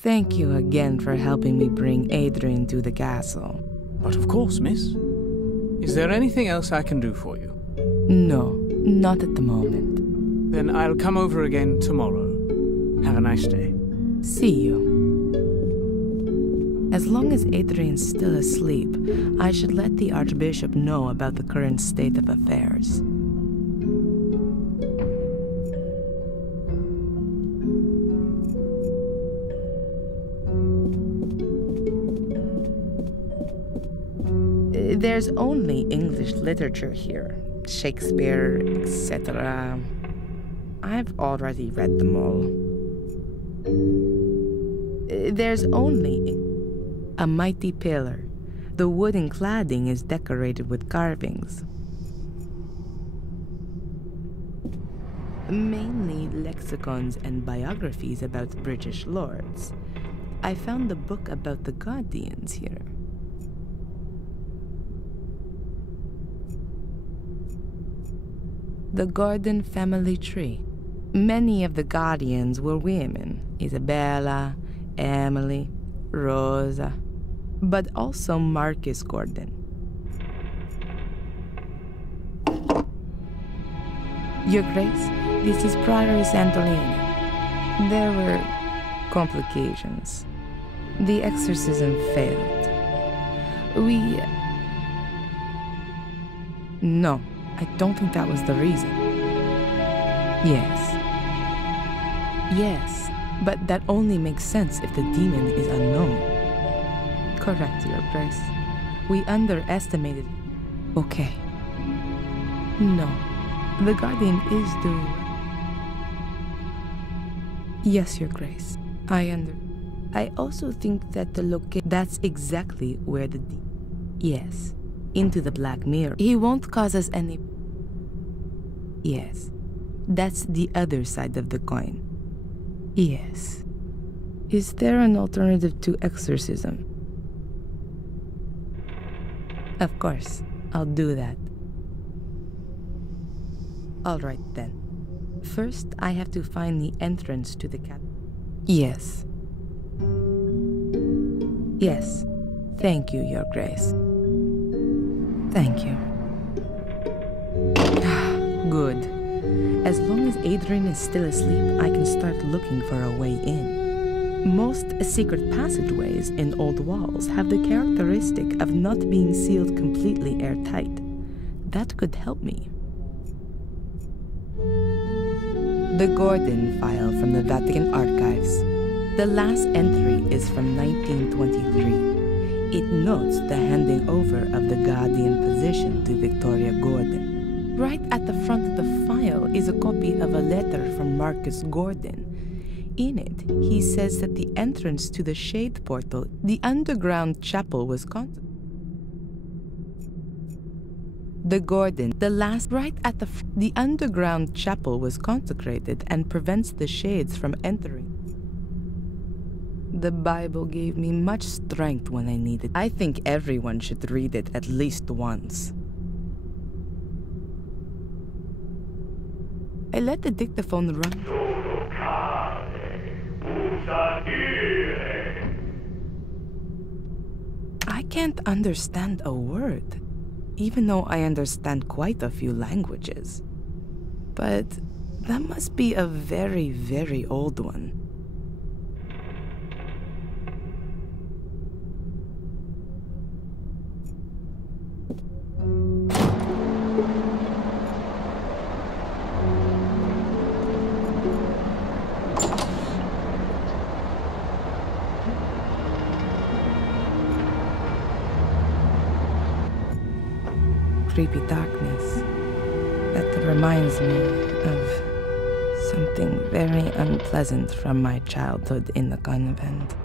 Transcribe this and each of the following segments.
Thank you again for helping me bring Adrian to the castle. But of course, miss. Is there anything else I can do for you? No, not at the moment. Then I'll come over again tomorrow. Have a nice day. See you. As long as Adrian's still asleep, I should let the Archbishop know about the current state of affairs. There's only English literature here. Shakespeare, etc. I've already read them all. There's only a mighty pillar. The wooden cladding is decorated with carvings. Mainly lexicons and biographies about British lords. I found the book about the Guardians here. The Gordon family tree. Many of the Guardians were women. Isabella, Emily, Rosa, but also Marcus Gordon. Your Grace, this is Prior Santolini. There were complications. The exorcism failed. No, I don't think that was the reason. Yes, but that only makes sense if the demon is unknown. Correct, Your Grace. We underestimated. Okay. No, the Guardian is doing. Yes, Your Grace. I also think that that's exactly where the yes, into the Black Mirror. He won't cause us any. Yes, that's the other side of the coin. Yes. Is there an alternative to exorcism? Of course, I'll do that. All right then. First, I have to find the entrance to the cat. Yes. Yes. Thank you, Your Grace. Thank you. Good. As long as Adrian is still asleep, I can start looking for a way in. Most secret passageways in old walls have the characteristic of not being sealed completely airtight. That could help me. The Gordon file from the Vatican Archives. The last entry is from 1923. It notes the handing over of the Guardian position to Victoria Gordon. Right at the front of the file is a copy of a letter from Marcus Gordon. In it, he says that the entrance to the Shade Portal, the underground chapel, was the underground chapel was consecrated and prevents the shades from entering. The Bible gave me much strength when I needed it. I think everyone should read it at least once. I let the dictaphone run. I can't understand a word, even though I understand quite a few languages. But that must be a very, very old one. Creepy darkness that reminds me of something very unpleasant from my childhood in the convent.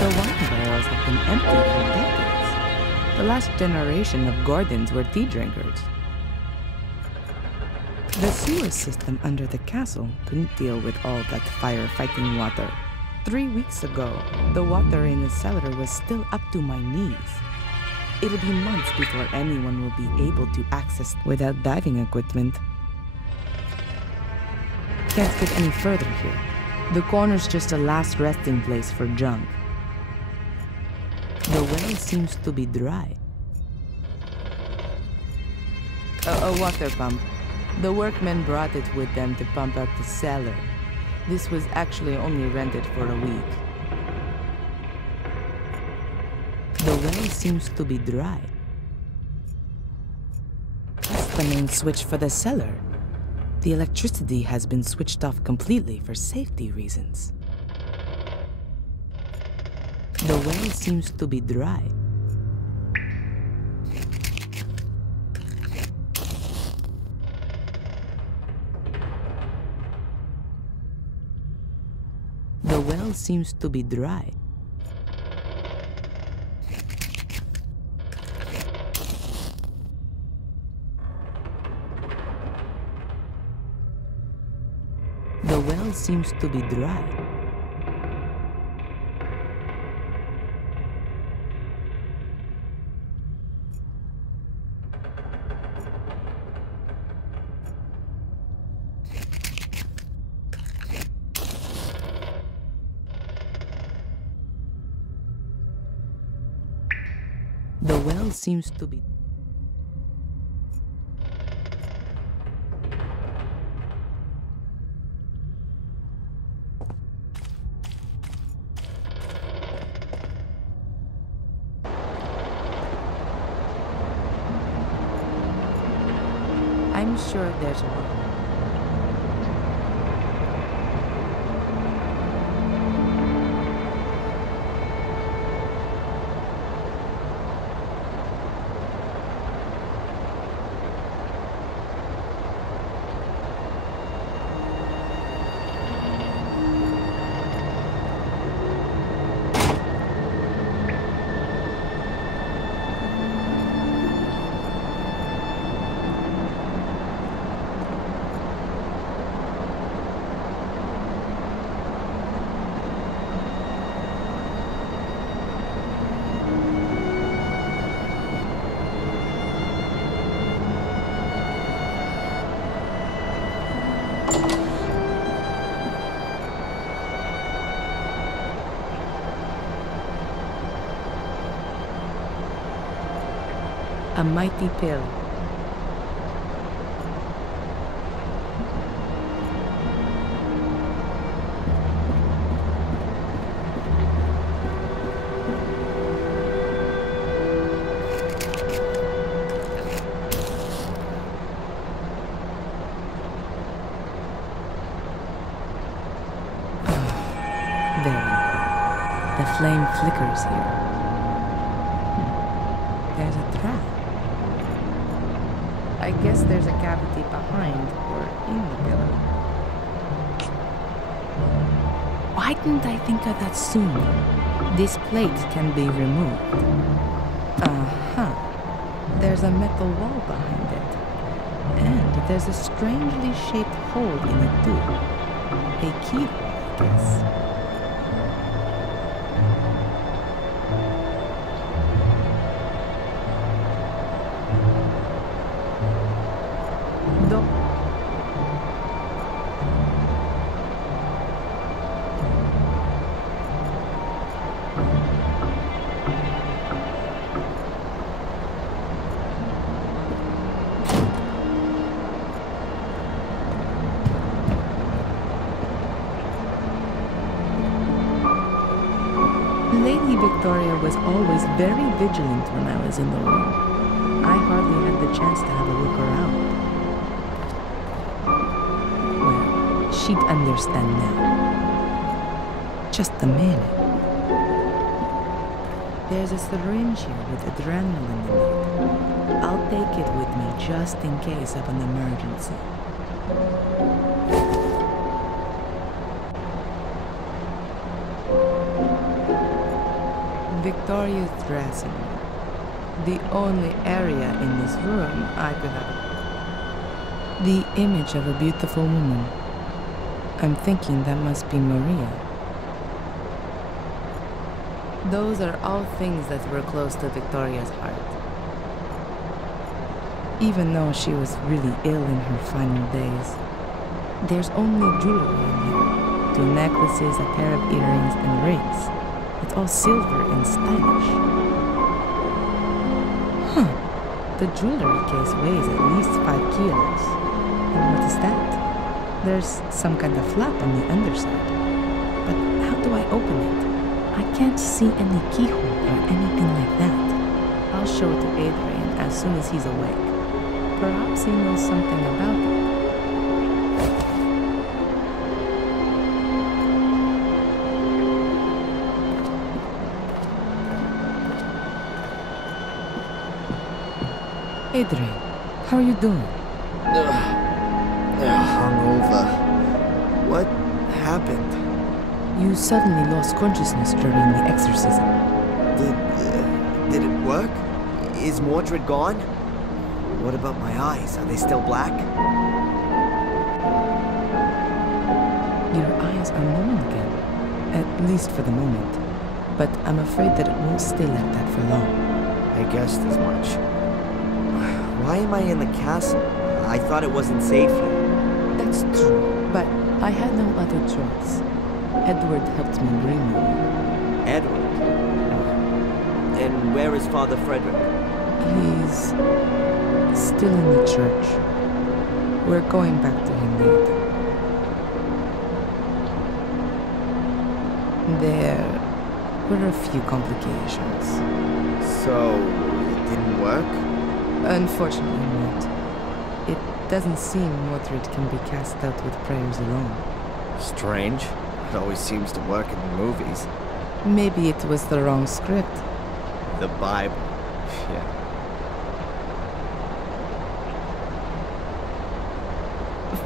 The wine barrels have been empty for decades. The last generation of Gordons were tea drinkers. The sewer system under the castle couldn't deal with all that firefighting water. 3 weeks ago, the water in the cellar was still up to my knees. It'll be months before anyone will be able to access without diving equipment. can't get any further here. The corner's just a last resting place for junk. The well seems to be dry. A water pump. The workmen brought it with them to pump up the cellar. This was actually only rented for a week. The well seems to be dry. That's the main switch for the cellar. The electricity has been switched off completely for safety reasons. The well seems to be dry. The well seems to be dry. The well seems to be dry. The well seems to be... I'm sure there's one. A mighty pill. Very good. The flame flickers here. There's a trap. I guess there's a cavity behind or in the pillar. Why didn't I think of that sooner? This plate can be removed. Uh-huh. There's a metal wall behind it. And there's a strangely shaped hole in it too. A keyhole, I guess. Lady Victoria was always very vigilant when I was in the room. I hardly had the chance to have a look around. Well, she'd understand now. Just a minute. There's a syringe here with adrenaline in it. I'll take it with me just in case of an emergency. Victoria's dressing room. The only area in this room I could have. The image of a beautiful woman. I'm thinking that must be Maria. Those are all things that were close to Victoria's heart. Even though she was really ill in her final days. There's only jewelry in here. 2 necklaces, a pair of earrings, and rings. It's all silver and stylish. Huh. The jewelry case weighs at least 5 kilos. And what is that? There's some kind of flap on the underside. But how do I open it? I can't see any keyhole or anything like that. I'll show it to Adrian as soon as he's awake. Perhaps he knows something about it. Adrian, how are you doing? Hungover. What happened? You suddenly lost consciousness during the exorcism. Did it work? Is Mordred gone? What about my eyes? Are they still black? Your eyes are normal again, at least for the moment. But I'm afraid that it won't stay like that for long. I guessed as much. Why am I in the castle? I thought it wasn't safe here. That's true, but I had no other choice. Edward helped me bring you. Edward? And where is Father Frederick? He's still in the church. We're going back to him later. There were a few complications. So, it didn't work? Unfortunately not. It doesn't seem Mordred can be cast out with prayers alone. Strange. It always seems to work in the movies. Maybe it was the wrong script. The Bible. Yeah.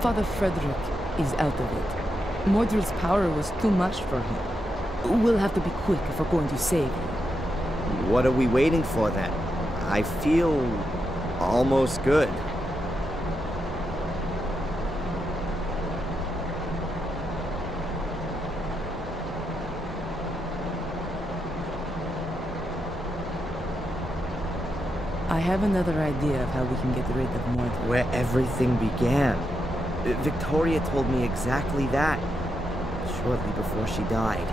Father Frederick is out of it. Mordred's power was too much for him. We'll have to be quick if we're going to save you. What are we waiting for then? I feel almost good. I have another idea of how we can get rid of Mordred. Where everything began. Victoria told me exactly that, shortly before she died.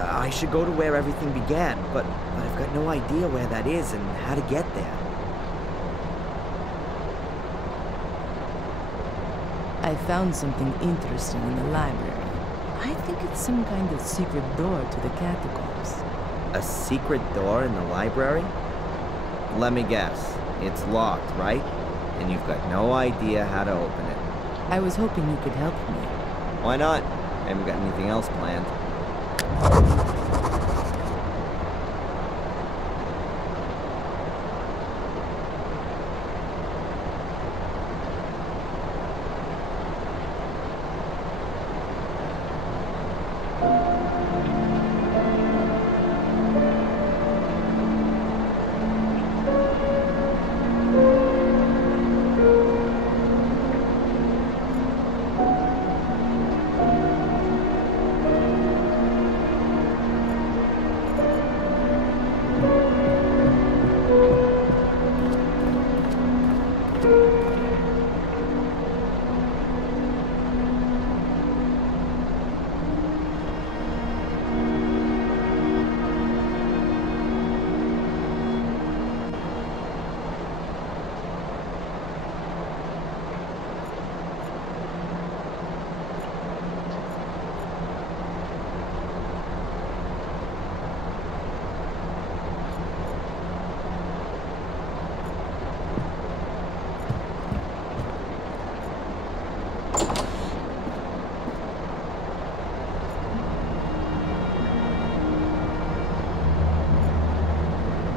I should go to where everything began, but I've got no idea where that is and how to get there. I found something interesting in the library. I think it's some kind of secret door to the catacombs. A secret door in the library? Let me guess. It's locked, right? And you've got no idea how to open it. I was hoping you could help me. Why not? I haven't got anything else planned.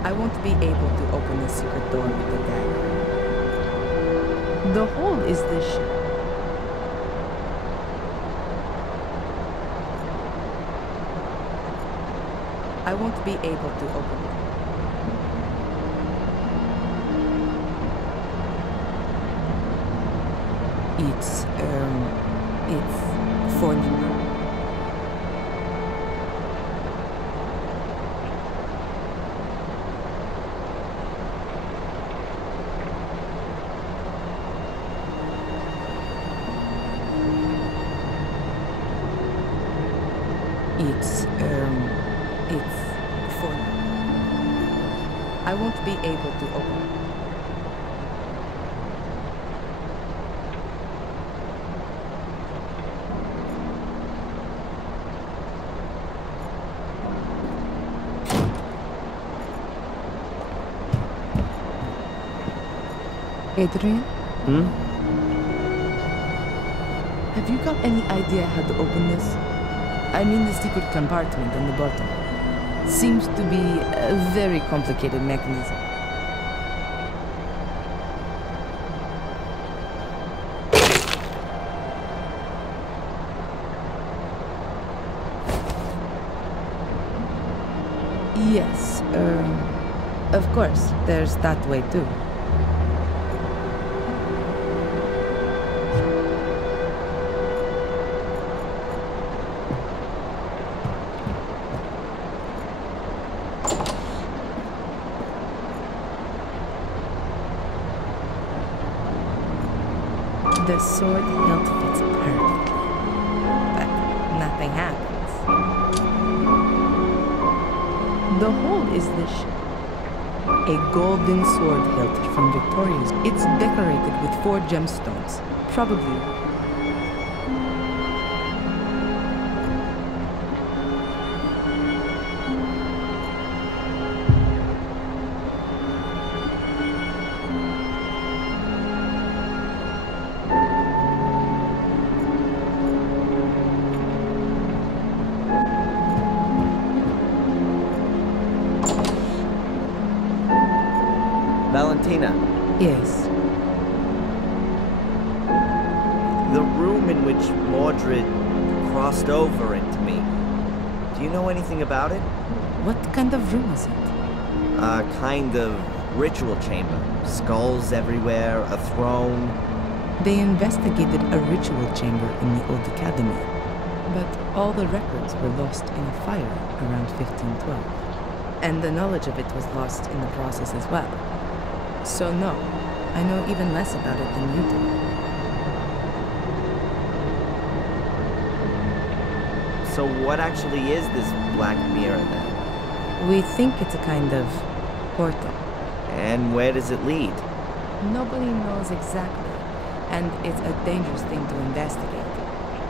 I won't be able to open the secret door with the dagger. The hole is this ship. I won't be able to open it. It's for now. I won't be able to open it. Adrian? Have you got any idea how to open this? I mean the secret compartment on the bottom. Seems to be a very complicated mechanism. Yes, of course, there's that way too. The sword hilt fits perfectly, but nothing happens. The hole is this a golden sword hilt from Victoria's. It's decorated with 4 gemstones, probably. Valentina. Yes. The room in which Mordred crossed over into me. Do you know anything about it? What kind of room is it? A kind of ritual chamber. Skulls everywhere, a throne. They investigated a ritual chamber in the old academy, but all the records were lost in a fire around 1512. And the knowledge of it was lost in the process as well. So no, I know even less about it than you do. So what actually is this black mirror then? We think it's a kind of portal. And where does it lead? Nobody knows exactly, and it's a dangerous thing to investigate.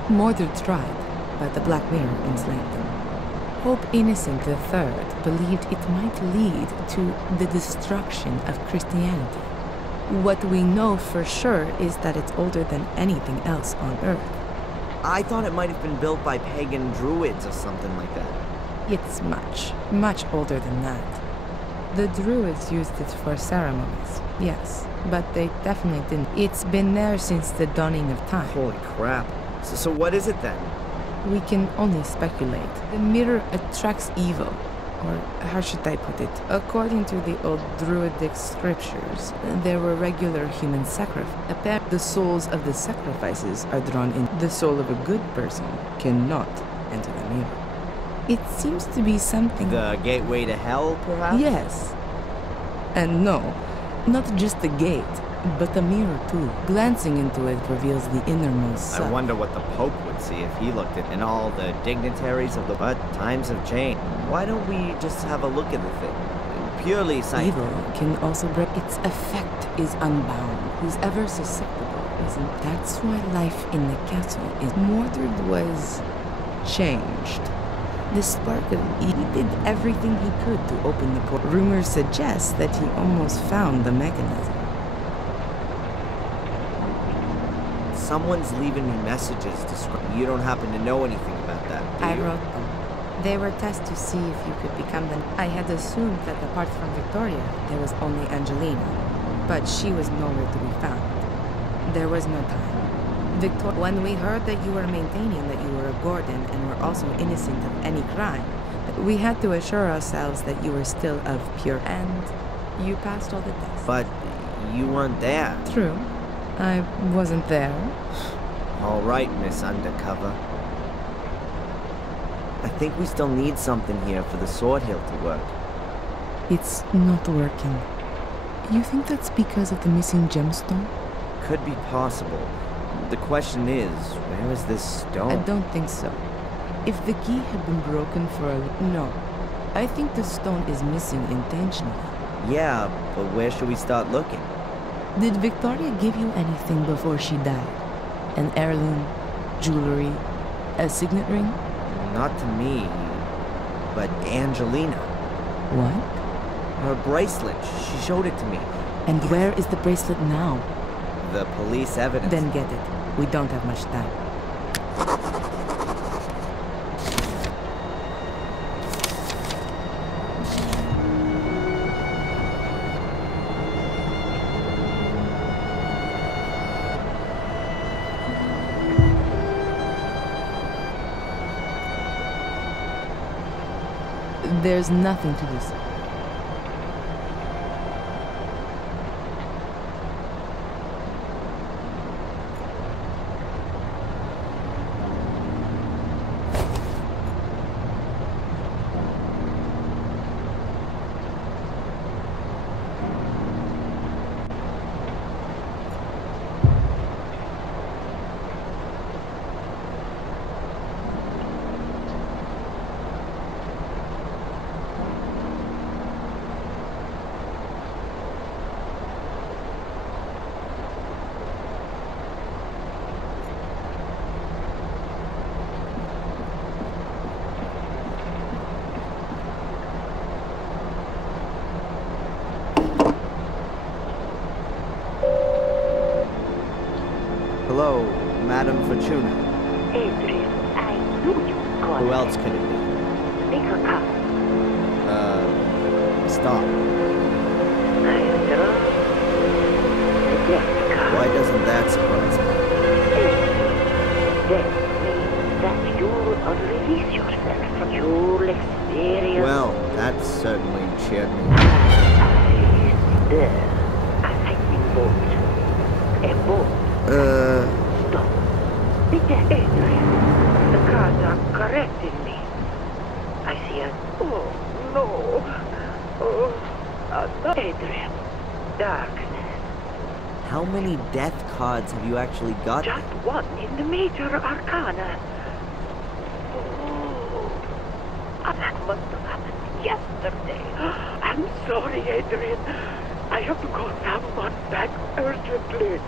Mordred tried, but the black mirror enslaved him. Pope Innocent III believed it might lead to the destruction of Christianity. What we know for sure is that it's older than anything else on Earth. I thought it might have been built by pagan druids or something like that. It's much, much older than that. The druids used it for ceremonies, yes, but they definitely didn't. It's been there since the dawning of time. Holy crap. So what is it then? We can only speculate. The mirror attracts evil, or how should I put it? According to the old druidic scriptures, there were regular human sacrifices. The souls of the sacrifices are drawn in. The soul of a good person cannot enter the mirror. It seems to be something... The gateway to hell, perhaps? Yes. And no, not just the gate, but the mirror too. Glancing into it reveals the innermost self. I wonder what the Pope would see if he looked at it, and all the dignitaries of the... But times have changed. Why don't we just have a look at the thing? Purely scientific. Evil can also break. Its effect is unbound. Who's ever susceptible isn't. That's why life in the castle is... Mordred was... changed. The spark of he did everything he could to open the portal. Rumors suggest that he almost found the mechanism. Someone's leaving me messages. You don't happen to know anything about that, do you? I wrote them. They were tests to see if you could become the... I had assumed that apart from Victoria, there was only Angelina. But she was nowhere to be found. There was no time. When we heard that you were maintaining that you were a Gordon and were also innocent of any crime, we had to assure ourselves that you were still of pure... And you passed all the tests. But you weren't there. True. I wasn't there. All right, Miss Undercover. I think we still need something here for the sword hilt to work. It's not working. You think that's because of the missing gemstone? Could be possible. The question is, where is this stone? I don't think so. If the key had been broken for a... No. I think the stone is missing intentionally. Yeah, but where should we start looking? Did Victoria give you anything before she died? An heirloom, jewelry, a signet ring? Not to me, but Angelina. What? Her bracelet. She showed it to me. And where is the bracelet now? The police evidence. Then get it. We don't have much time. There's nothing to this. Hello, Madam Fortuna. Adrian, I knew you would call. Who else could it be? Make a cup. Stop. Maestro. The death card. Why doesn't that surprise me? That means that you will release yourself from your experience. Well, that certainly cheered me. There. A lightning bolt. A bolt. Stop. Adrian, the cards are correcting me. I see a... Oh, no. Oh, Adrian. Darkness. How many death cards have you actually got? Just one in the major arcana. Oh, that must have happened yesterday. I'm sorry, Adrian. I have to call someone back urgently.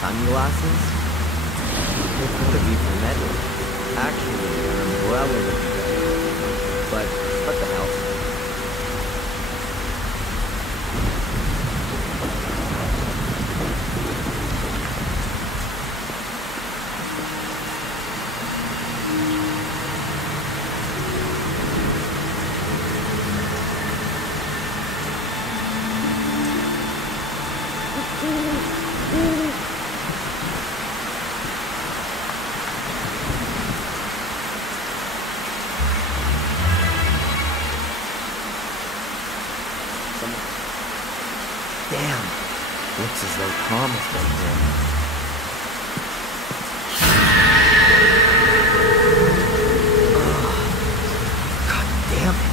Sunglasses? They're gonna be for metal. Actually, an umbrella would be better. But what the hell? Damn. Looks as though Tom has been here. God damn it.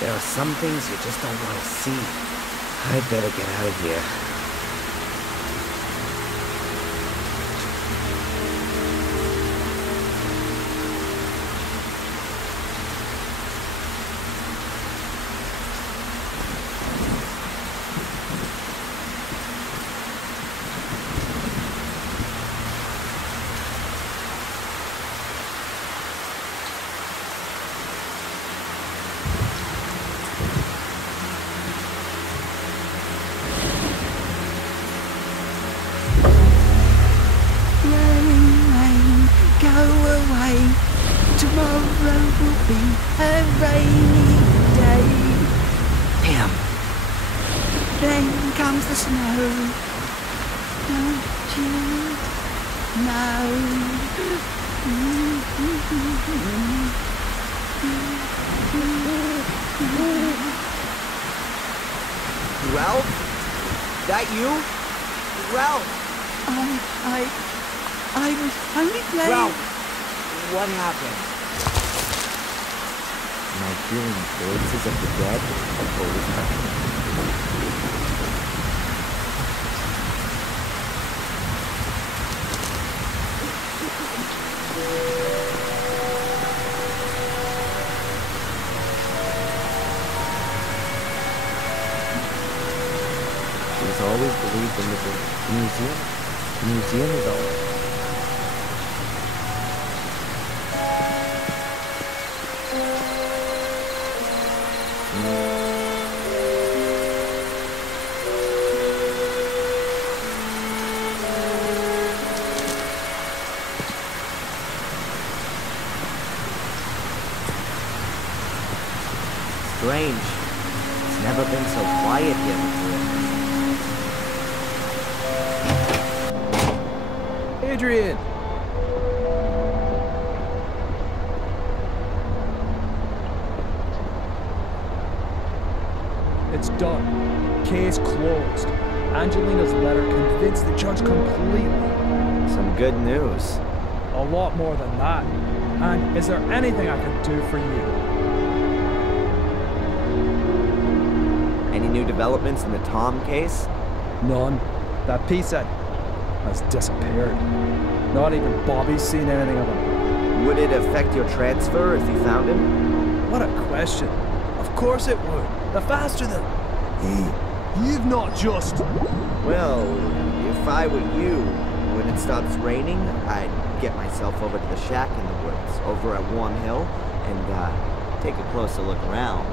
There are some things you just don't want to see. I'd better get out of here. Tomorrow will be a rainy day. Damn. Then comes the snow. Don't you know? Ralph? That you? Ralph! I was only playing. Ralph, what happened? Am I hearing voices of the dead? Or was She's always believed in the museum. The museum is always... Strange. It's never been so quiet here before. Adrian! It's done. Case closed. Angelina's letter convinced the judge completely. Some good news. A lot more than that. And is there anything I can do for you? Any new developments in the Tom case? None. That piece has disappeared. Not even Bobby's seen anything of him. Would it affect your transfer if you found him? What a question. Of course it would. The faster the... You've not just... Well, if I were you, when it stops raining, I'd get myself over to the shack in the woods, over at Warm Hill, and take a closer look around.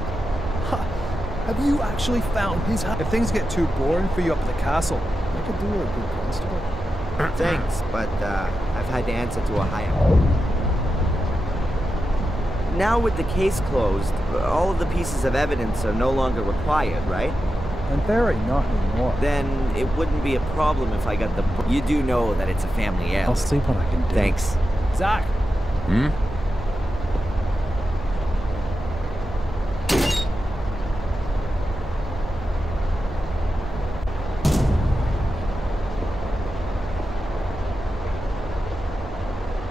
Have you actually found his house? If things get too boring for you up at the castle, I could do a good constable. Thanks, but I've had to answer to a higher. Now with the case closed, all of the pieces of evidence are no longer required, right? In theory, not anymore. Then it wouldn't be a problem if I got the... You do know that it's a family heirloom. I'll see what I can do. Thanks. Zach! Hmm?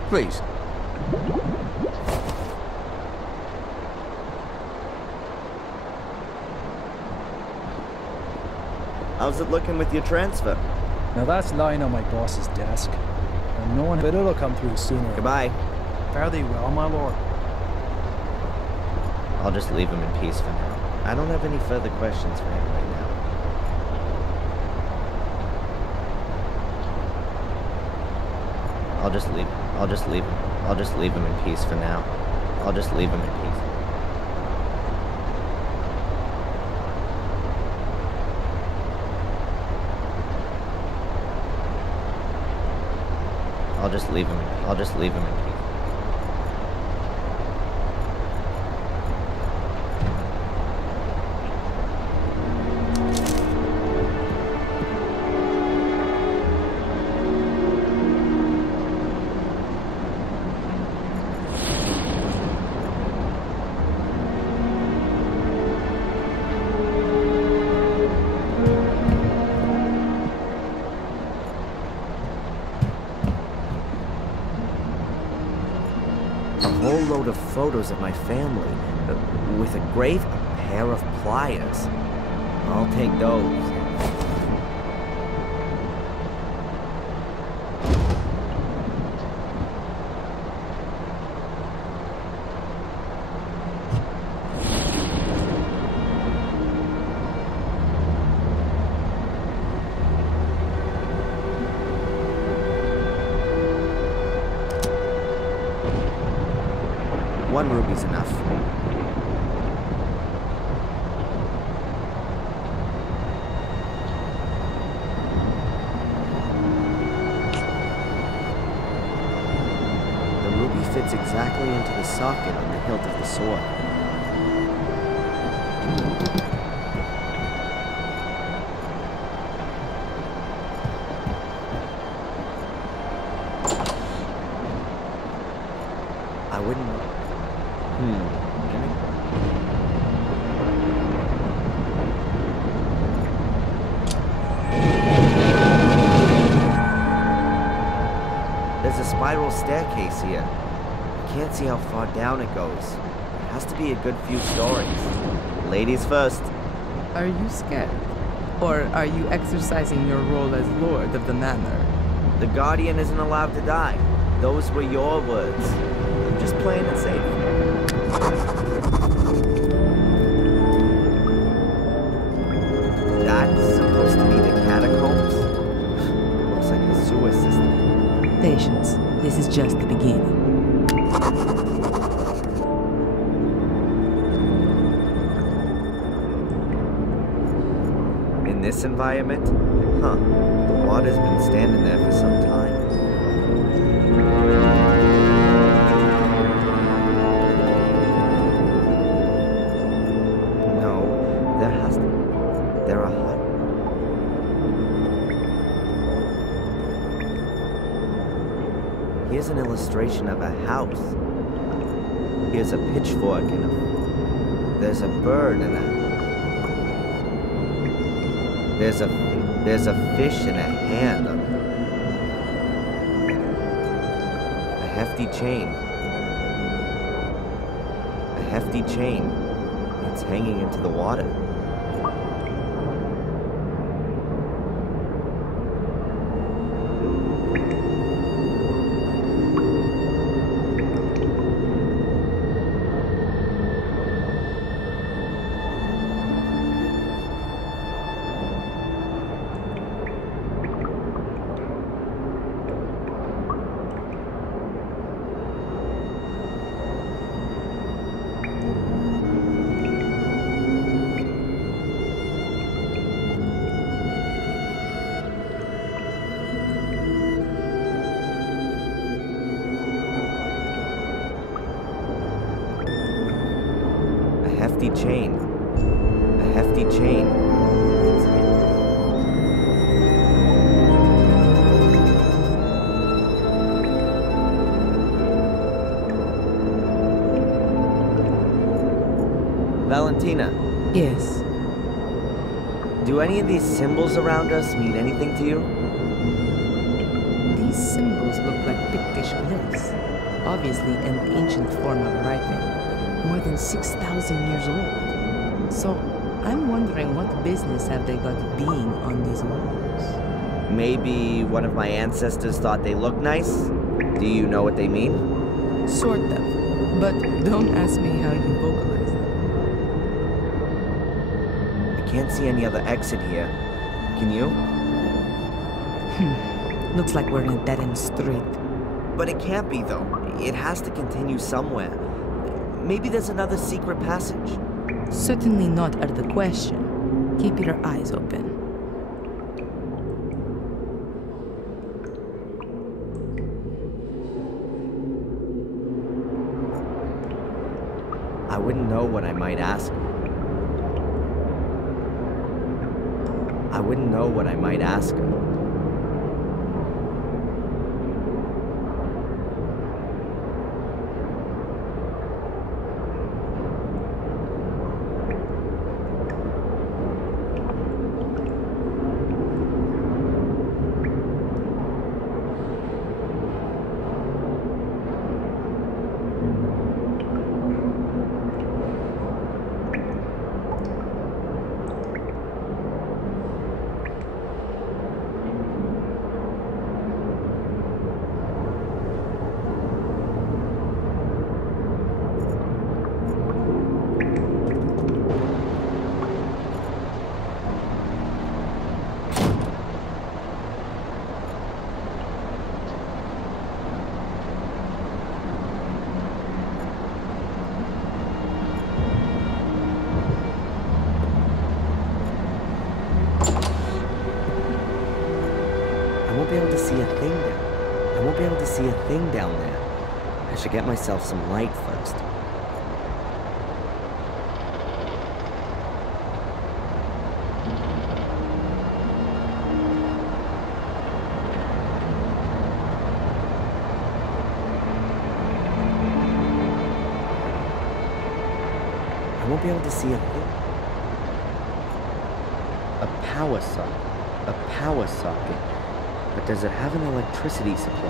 Please. How's it looking with your transfer? Now that's lying on my boss's desk. And no one... But it'll come through sooner. Goodbye. Fare thee well, my lord. I'll just leave him in peace for now. I don't have any further questions for him right now. I'll just leave him in peace for now. I'll just leave him in peace. I'll just leave him in peace. Load of photos of my family, with a grave, a pair of pliers. I'll take those. One ruby's enough. The ruby fits exactly into the socket on the hilt of the sword. I wouldn't... There's a spiral staircase here. I can't see how far down it goes. It has to be a good few stories. Ladies first. Are you scared? Or are you exercising your role as Lord of the Manor? The Guardian isn't allowed to die. Those were your words. I'm just playing it safe. That's supposed to be the catacombs? Looks like a sewer system. Patience. This is just the beginning. In this environment? Huh. The water's been standing there for some time. No, there has to. There are hut. Here's an illustration of a house. Here's a pitchfork and there's a bird and there's a fish and a hand on it. A hefty chain. A hefty chain. It's hanging into the water. Hefty chain. A hefty chain. Valentina. Yes. Do any of these symbols around us mean anything to you? These symbols look like Pictish glyphs. Obviously an ancient form of writing. More than 6,000 years old. So, I'm wondering what business have they got being on these walls? Maybe one of my ancestors thought they looked nice? Do you know what they mean? Sort of. But don't ask me how you vocalize them. I can't see any other exit here. Can you? Looks like we're in a dead-end street. But it can't be, though. It has to continue somewhere. Maybe there's another secret passage. Certainly not out of the question. Keep your eyes open. I wouldn't know what I might ask. I wouldn't know what I might ask her. I won't be able to see a thing there. I won't be able to see a thing down there. I should get myself some light first. I won't be able to see a thing. A power socket. A power socket. But does it have an electricity supply?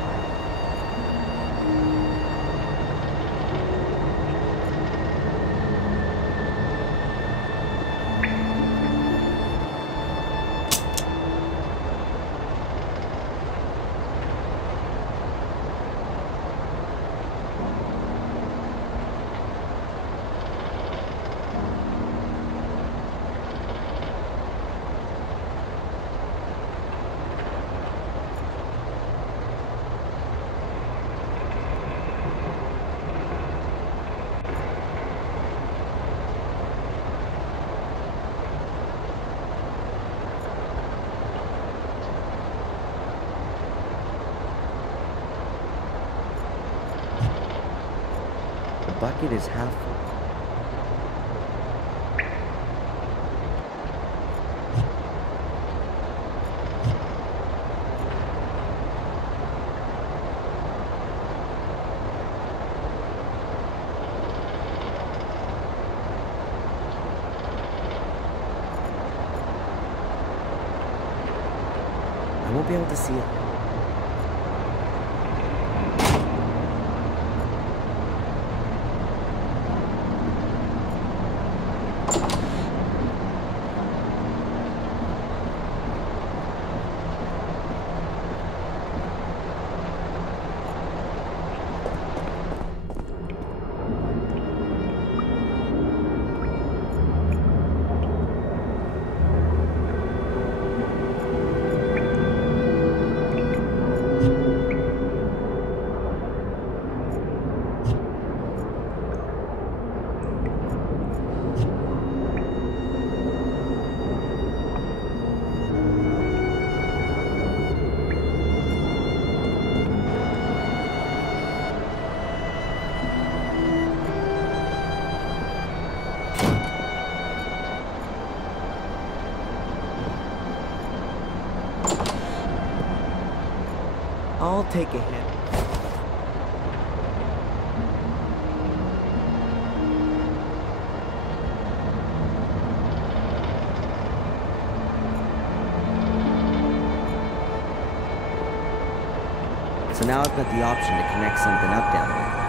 bucket is half full. I won't be able to see it. I'll take a hit. So now I've got the option to connect something up down there.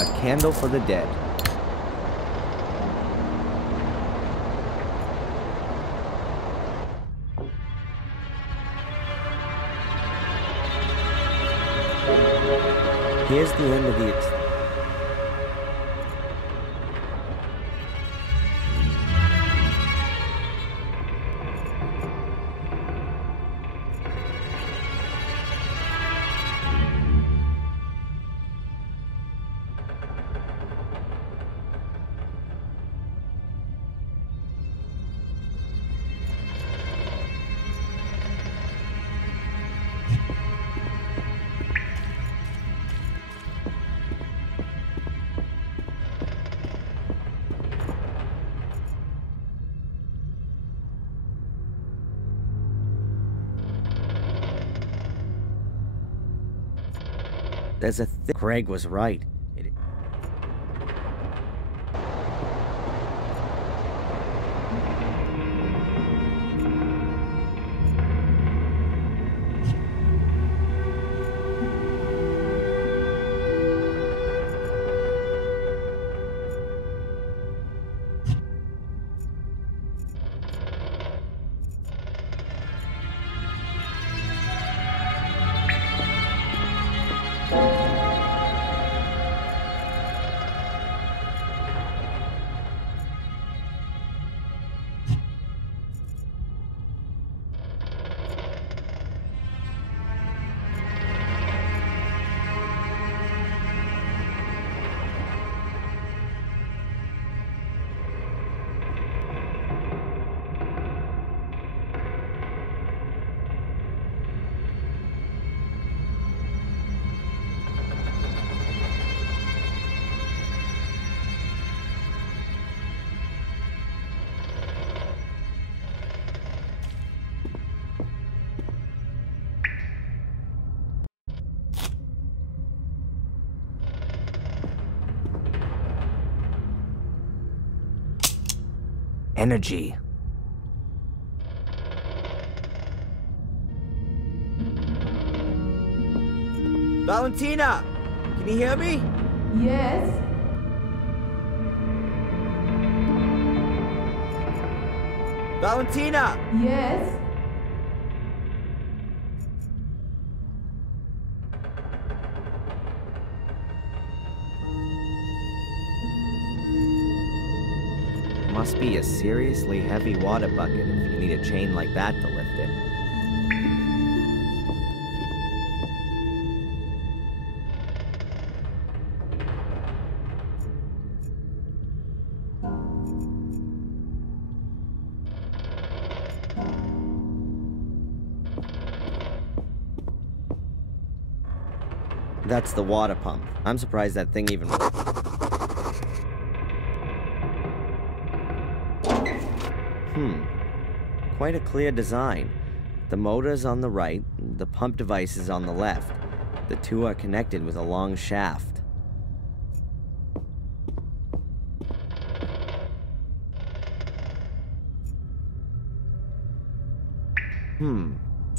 A candle for the dead. Here's the end of the There's a Craig was right. Energy. Valentina! Can you hear me? Yes. Valentina! Yes. Am must be a seriously heavy water bucket if you need a chain like that to lift it. That's the water pump. I'm surprised that thing even works. Quite a clear design. The motor is on the right, the pump device is on the left. The two are connected with a long shaft.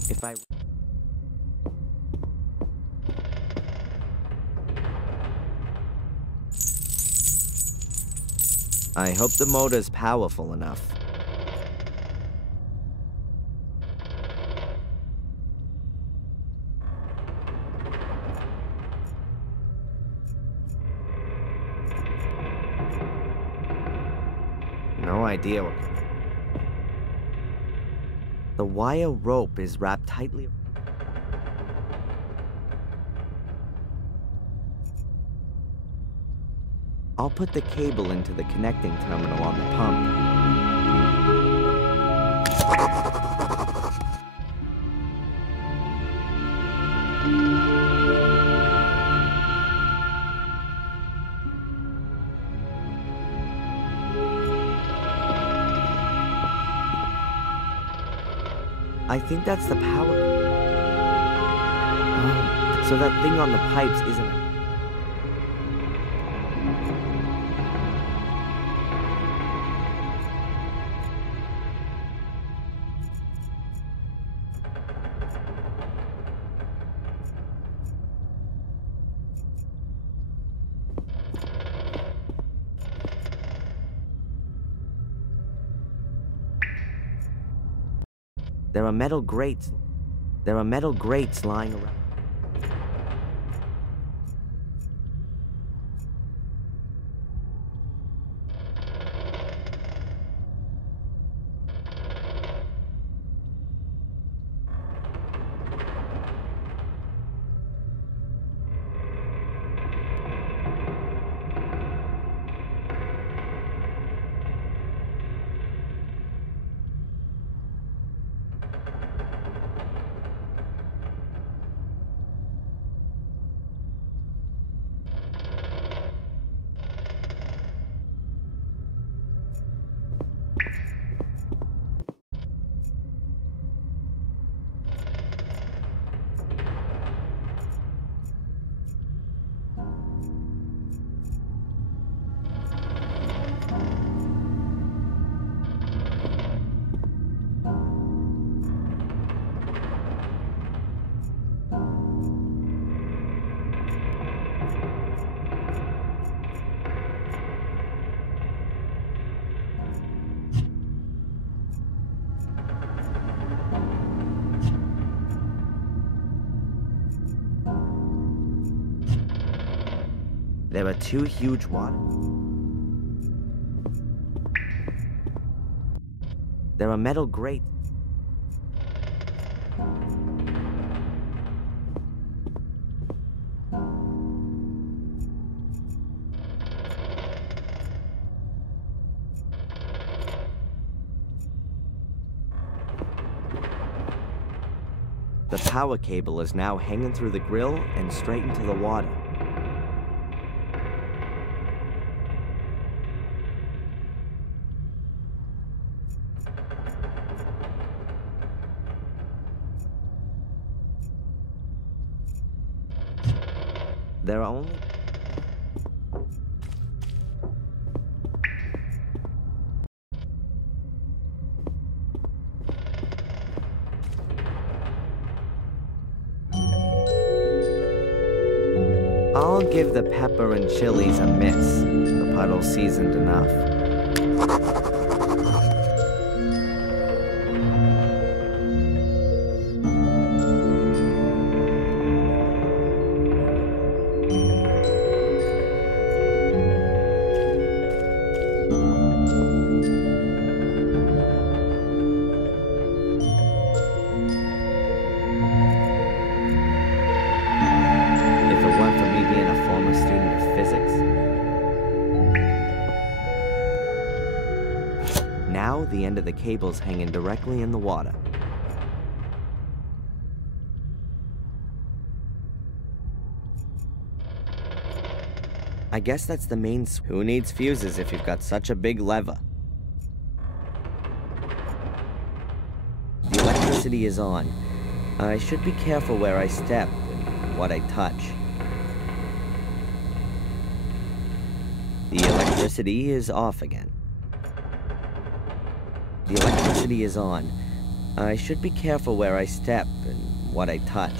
If I hope the motor's powerful enough. No idea what... The wire rope is wrapped tightly... I'll put the cable into the connecting terminal on the pump. I think that's the power... Oh, so that thing on the pipes isn't... There are metal grates. There are metal grates lying around. There are two huge water... There are metal grates. The power cable is now hanging through the grill and straight into the water. There are only... I'll give the pepper and chilies a miss. The puddle's seasoned enough. Now the end of the cable's hanging directly in the water. I guess that's the main Who needs fuses if you've got such a big lever? The electricity is on. I should be careful where I step and what I touch. The electricity is off again. The electricity is on. I should be careful where I step and what I touch.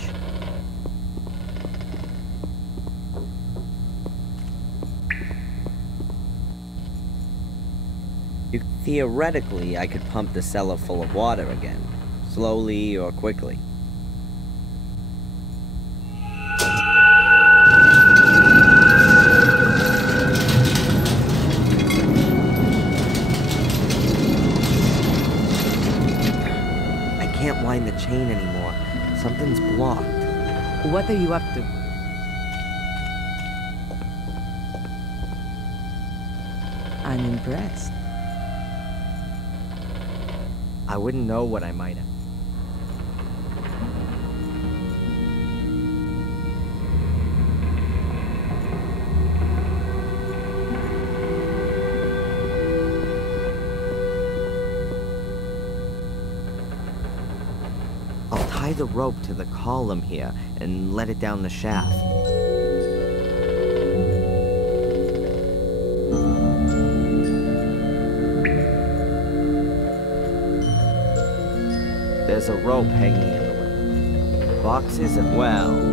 Theoretically, I could pump the cellar full of water again, slowly or quickly. I can't wind the chain anymore. Something's blocked. What are you up to? I'm impressed. I wouldn't know what I might have. I'll tie the rope to the column here and let it down the shaft. There's a rope hanging in the way. Boxes as well.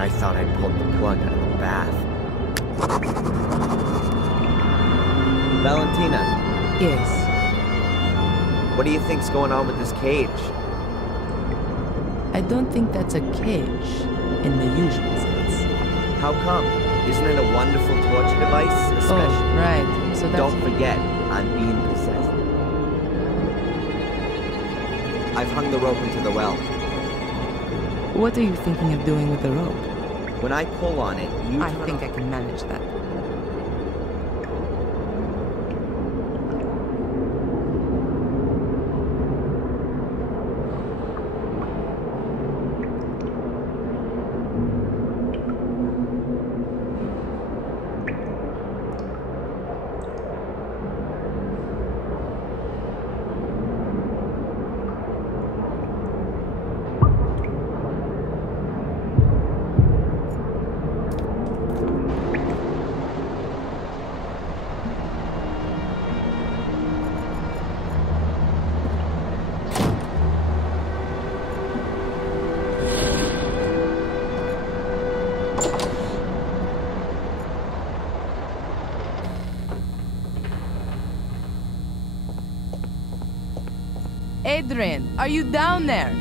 I thought I pulled the plug out of the bath. Valentina. Yes. What do you think's going on with this cage? I don't think that's a cage in the usual sense. How come? Isn't it a wonderful torture device? Especially. Oh, right. So that's... Don't forget, I'm being possessed. I've hung the rope into the well. What are you thinking of doing with the rope? When I pull on it, you I think I can manage that. Adrian, are you down there?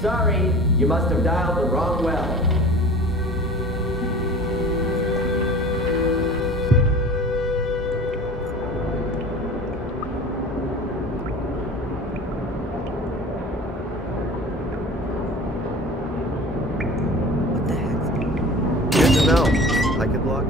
Sorry, you must have dialed the wrong well. What the heck? Good to know. I could block.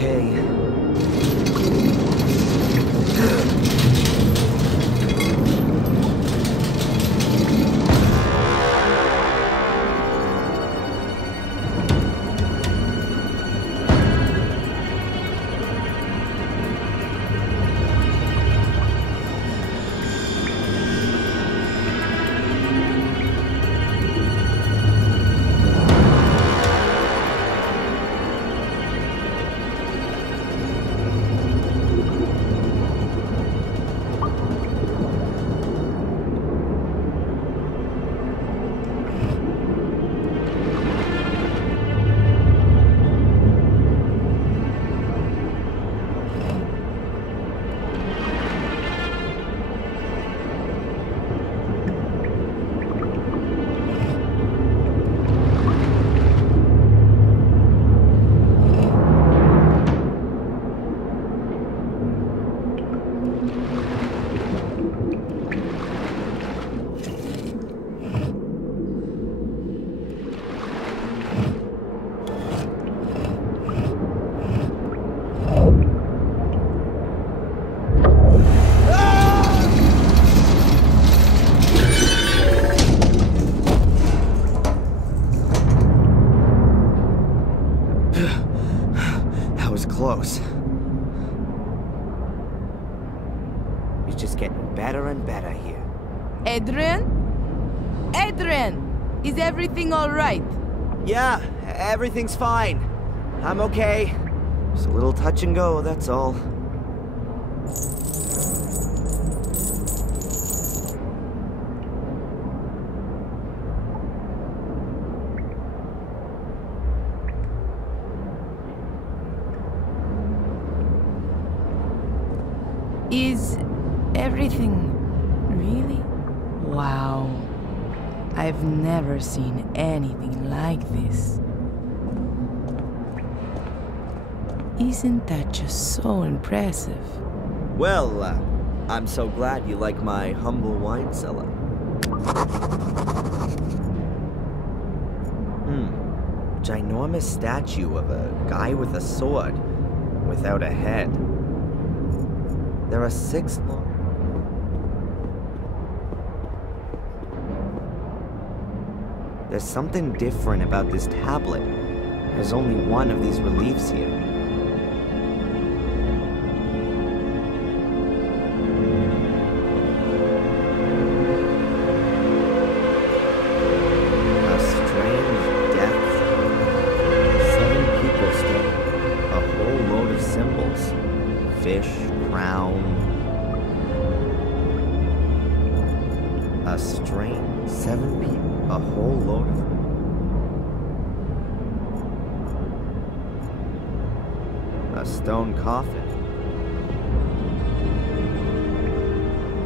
Okay. Close. It's just getting better and better here. Adrian? Adrian! Is everything alright? Yeah, everything's fine. I'm okay. Just a little touch and go, that's all. Is everything really? Wow. I've never seen anything like this. Isn't that just so impressive? Well, I'm so glad you like my humble wine cellar. Ginormous statue of a guy with a sword, without a head. There are 6 long... There's something different about this tablet. There's only one of these reliefs here. A strange death. 7 people standing. A whole load of symbols. Fish, crown. A strange 7 people. A whole load of them. A stone coffin.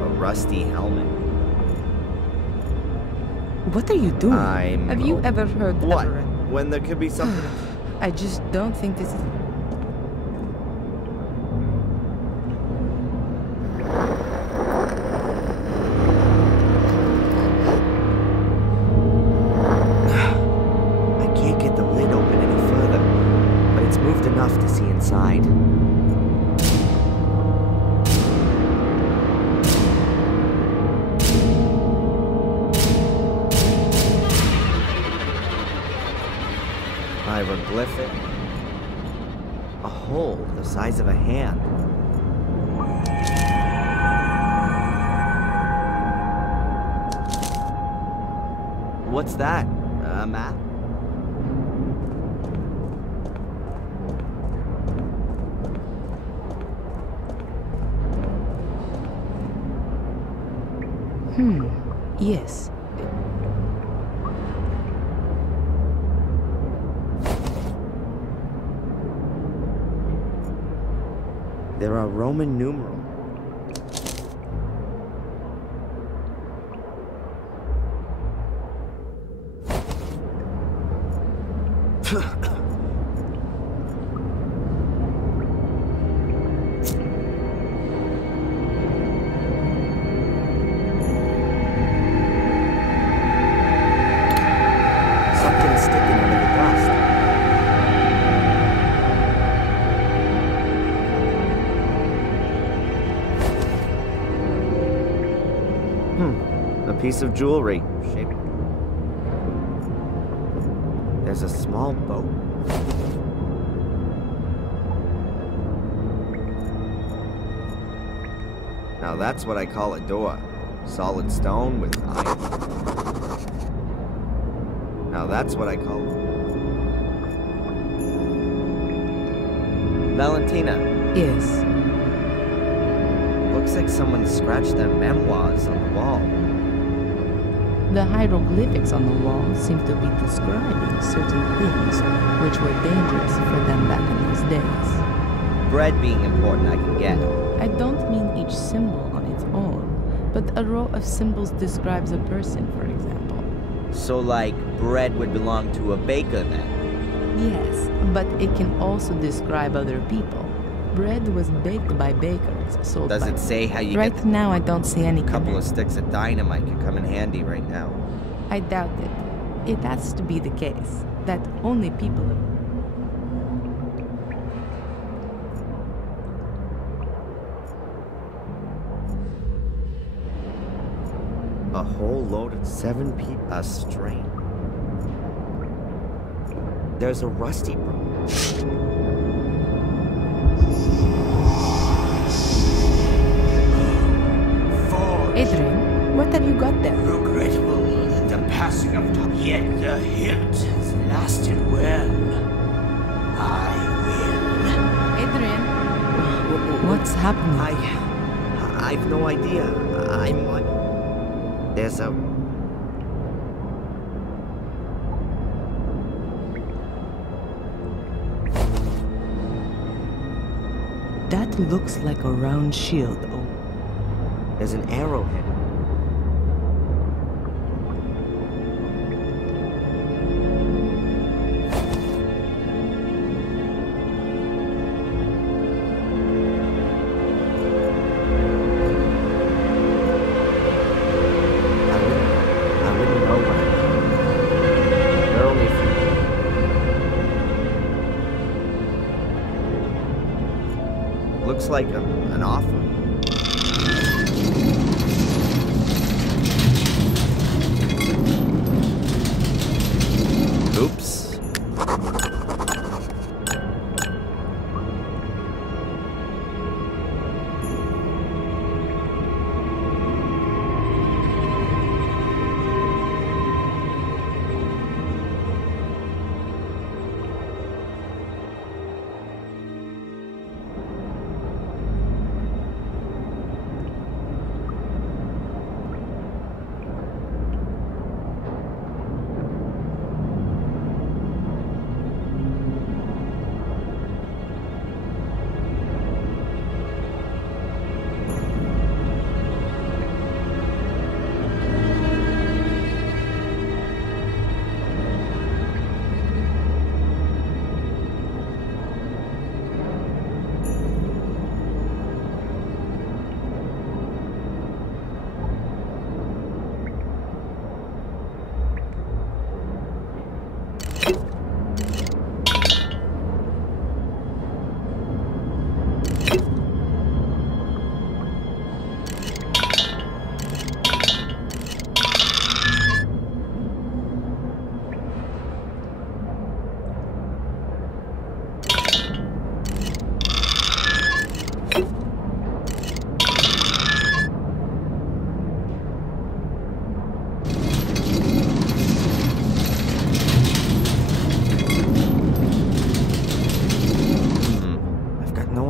A rusty helmet. What are you doing? Have you ever heard what? Everett? When there could be something... I just don't think this is... enough to see inside. Hieroglyphic. A hole the size of a hand. What's that? A map? Yes. There are Roman numerals. piece of jewelry. There's a small boat. Now that's what I call a door. Solid stone with iron. Now that's what I call... Valentina. Yes. Looks like someone scratched their memoirs on the wall. The hieroglyphics on the wall seem to be describing certain things which were dangerous for them back in those days. Bread being important, I can get. I don't mean each symbol on its own, but a row of symbols describes a person, for example. So, like, bread would belong to a baker then? Yes, but it can also describe other people. Bread was baked by bakers, sold Does by... it say how you Right get... now, I don't see any A couple of connection. sticks of dynamite could come in handy right now. I doubt it. It has to be the case that only people of... A whole load of 7 people. A strain. There's a rusty broom. Adrian, what have you got there? Regrettable the passing of time, yet the hint has lasted well. I will. Adrian, what's happening? I've no idea. I'm like... There's a... That looks like a round shield. Oh, There's an arrowhead. I wouldn't know what. They're only looks like an offer. Oops.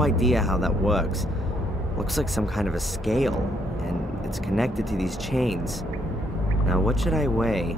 Idea how that works. Looks like some kind of a scale, and it's connected to these chains. Now, what should I weigh?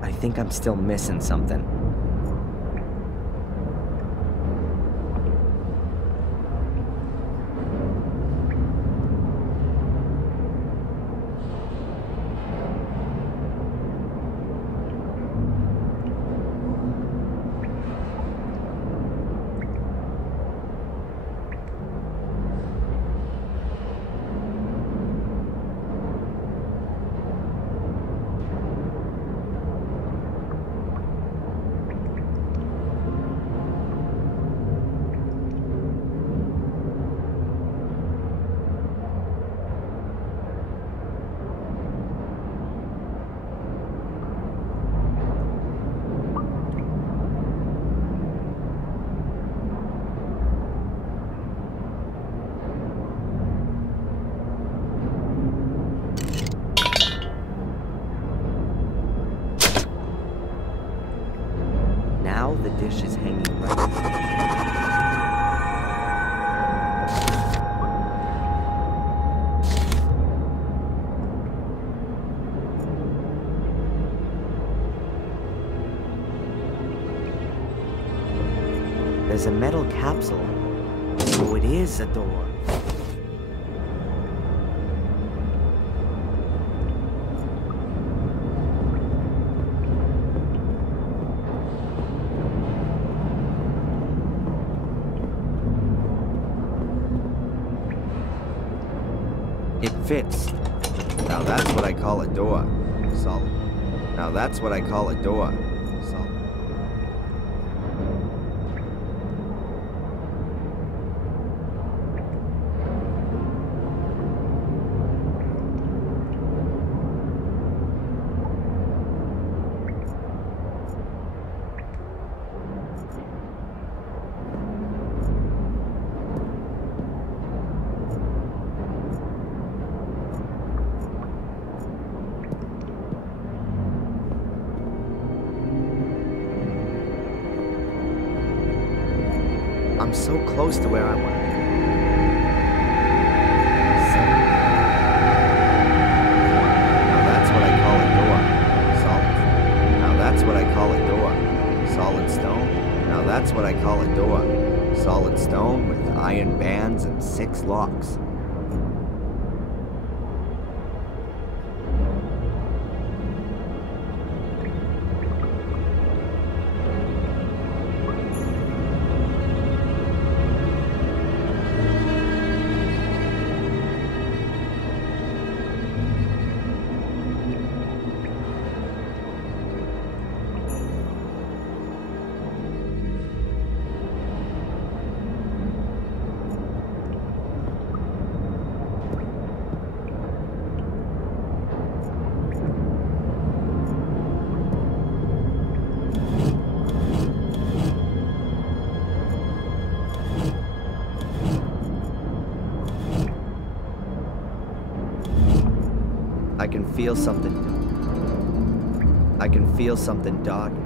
I think I'm still missing something. of the dishes hanging right here. There's a metal capsule. Oh, it is a door. It fits. Now that's what I call a door. Solid. Now that's what I call a door. Solid. I'm so close to where I want to be. Now that's what I call a door. Solid. Now that's what I call a door. Solid stone. Now that's what I call a door. Solid stone with iron bands and 6 locks. I can feel something. I can feel something dogging.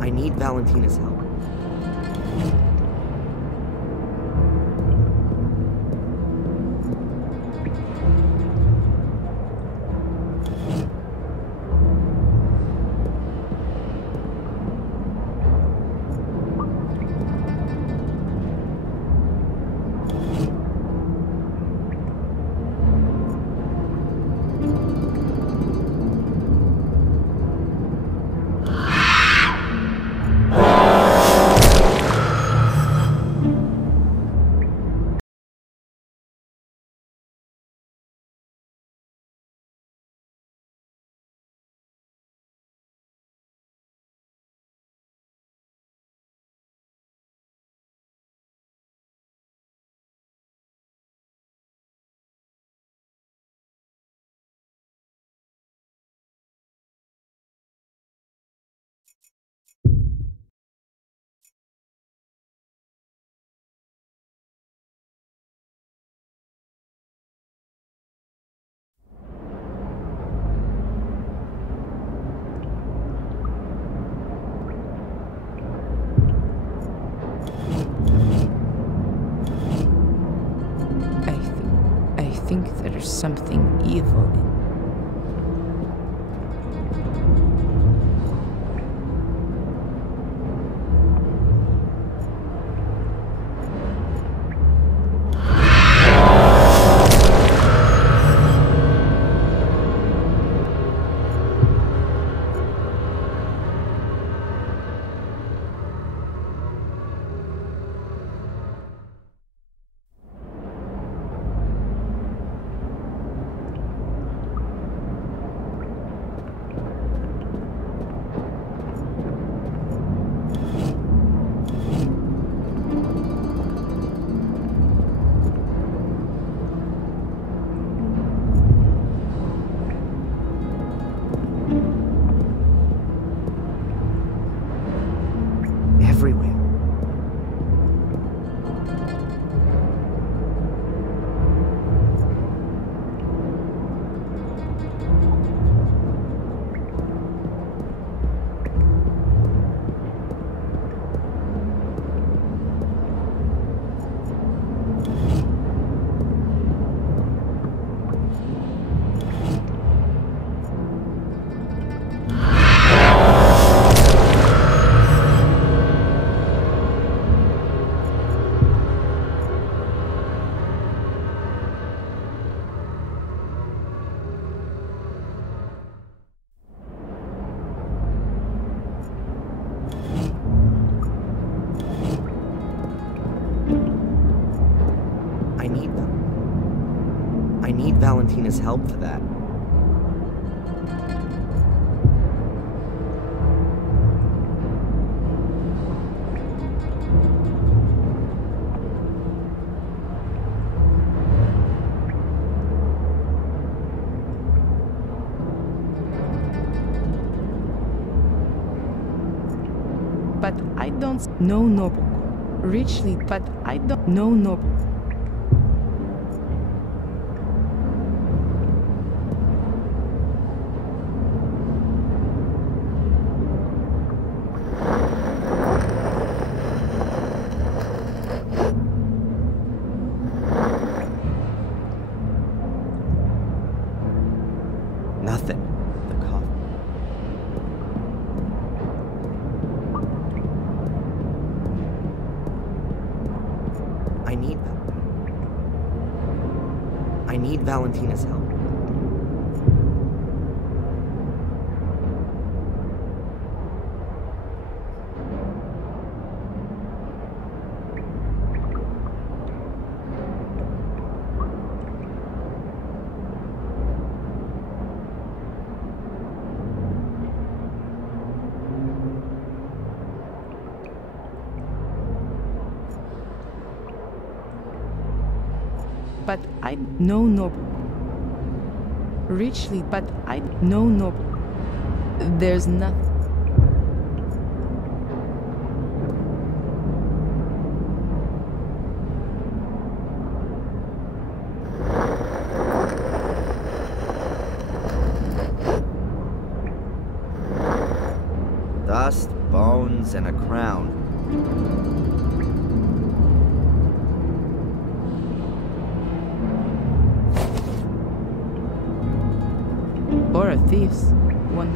I need Valentina's help. something evil in. Everywhere. I need Valentina's help for that. But I don't know noble. Richly, but I don't know noble. Nothing. The coffin. I need Valentina's help. But I know noble. Richly, but I know noble. There's nothing. Dust, bones, and a crown. Or a thief's one.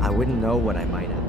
I wouldn't know what I might have.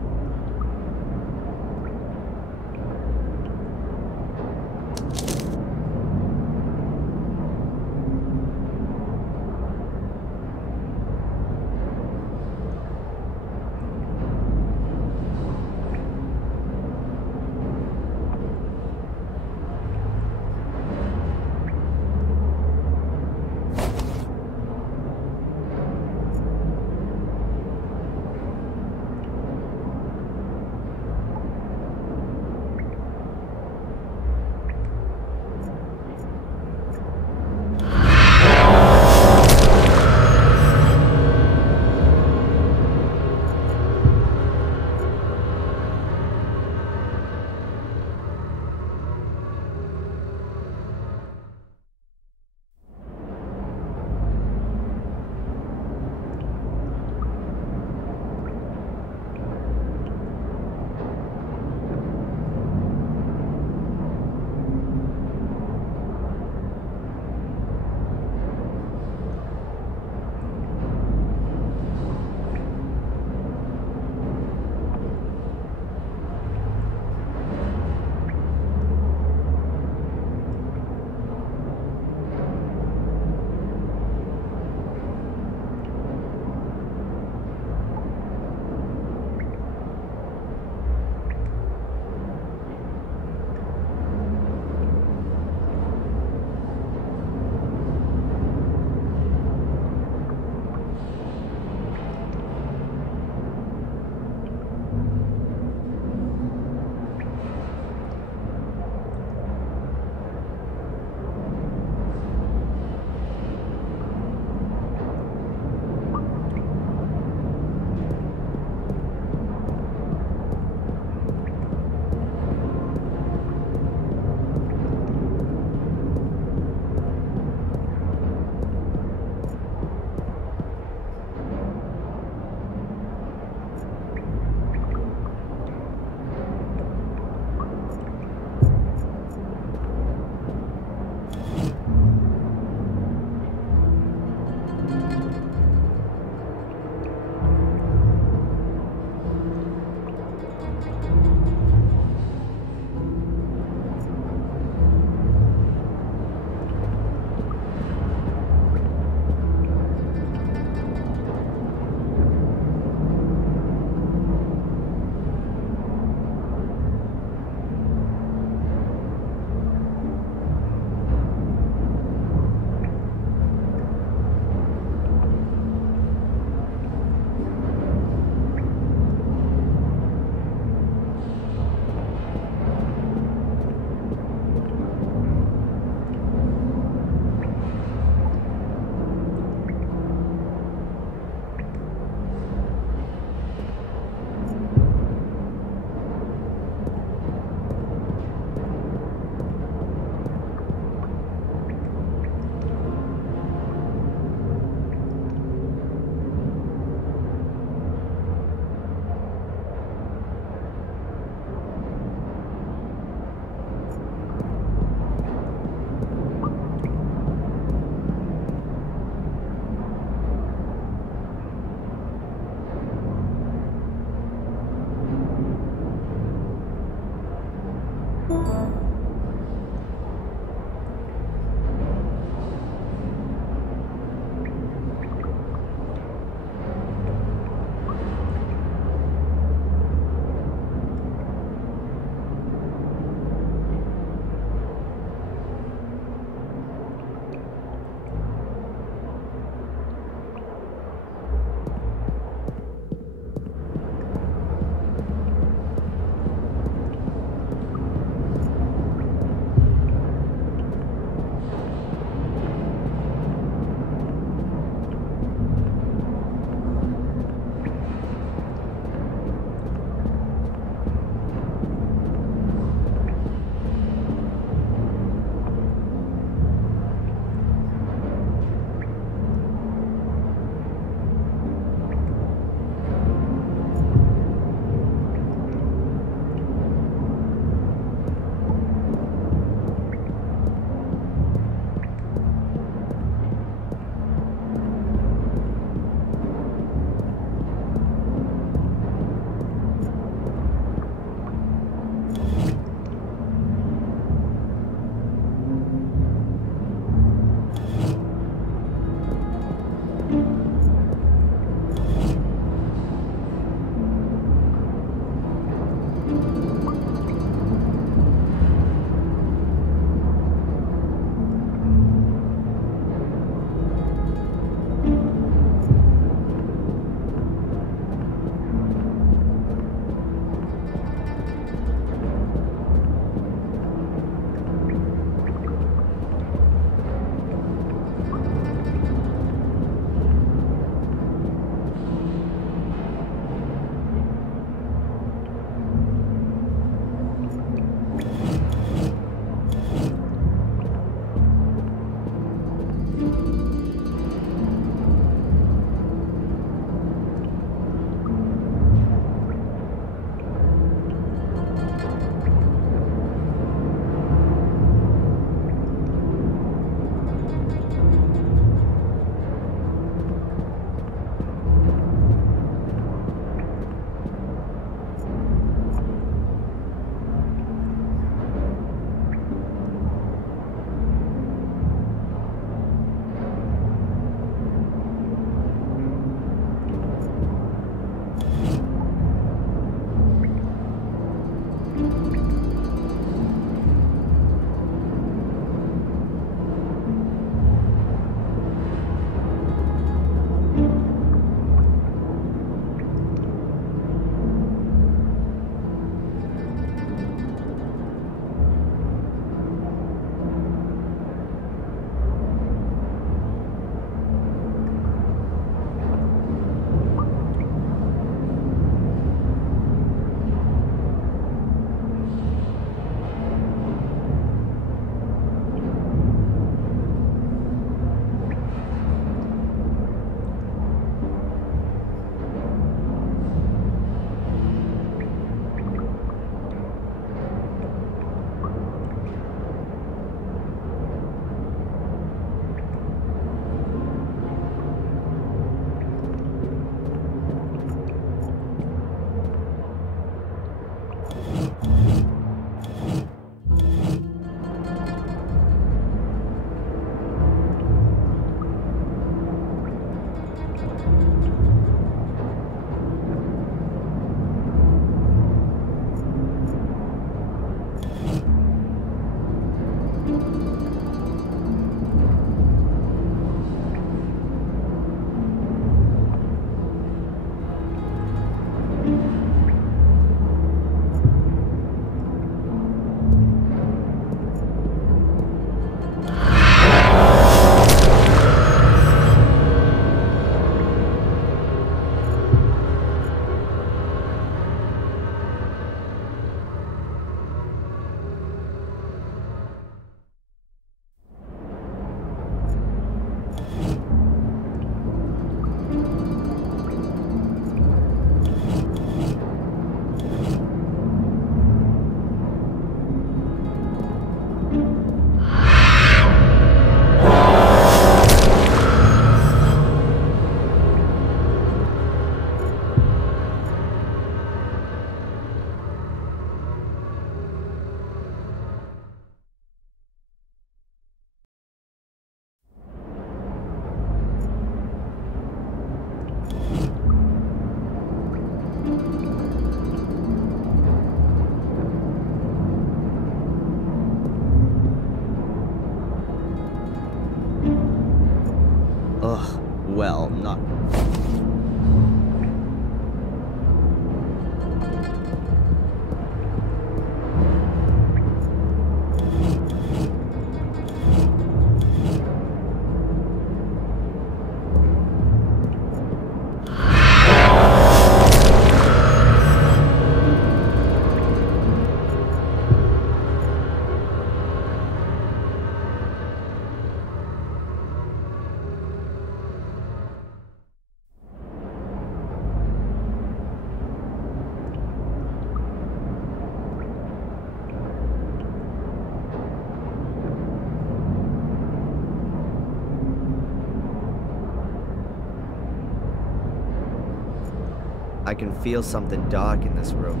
I can feel something dark in this room.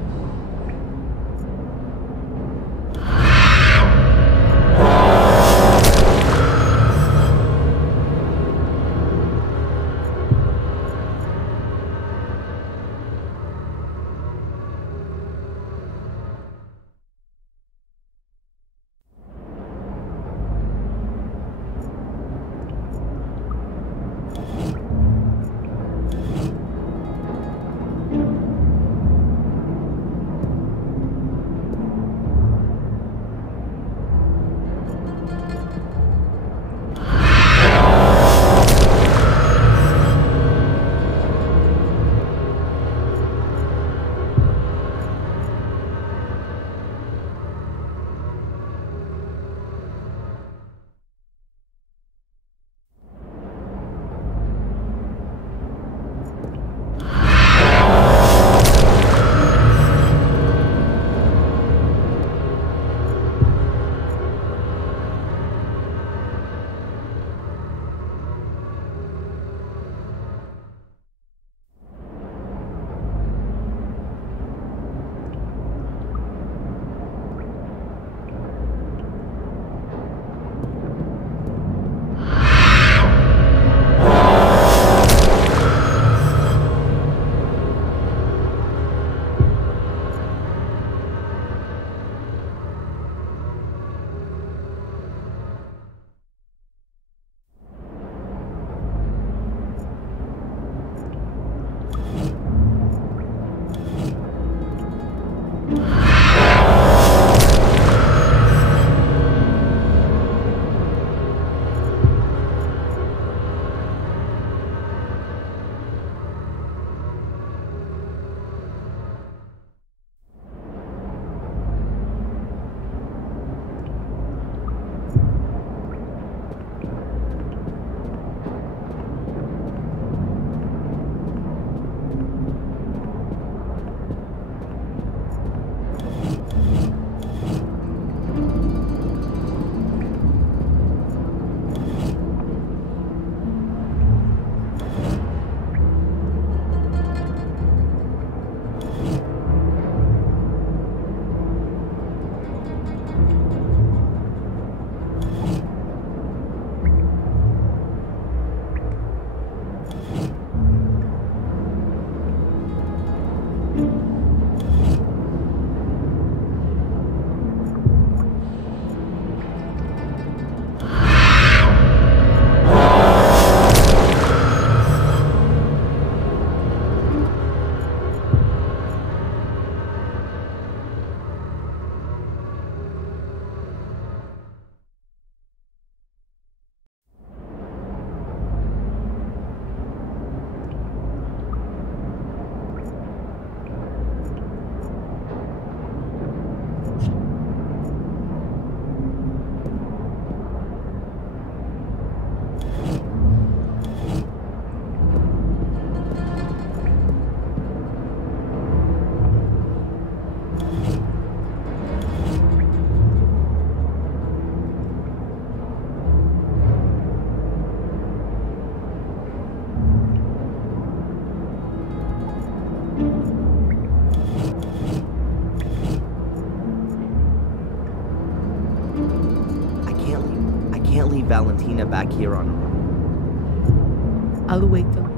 Valentina back here on her own. I'll wait till...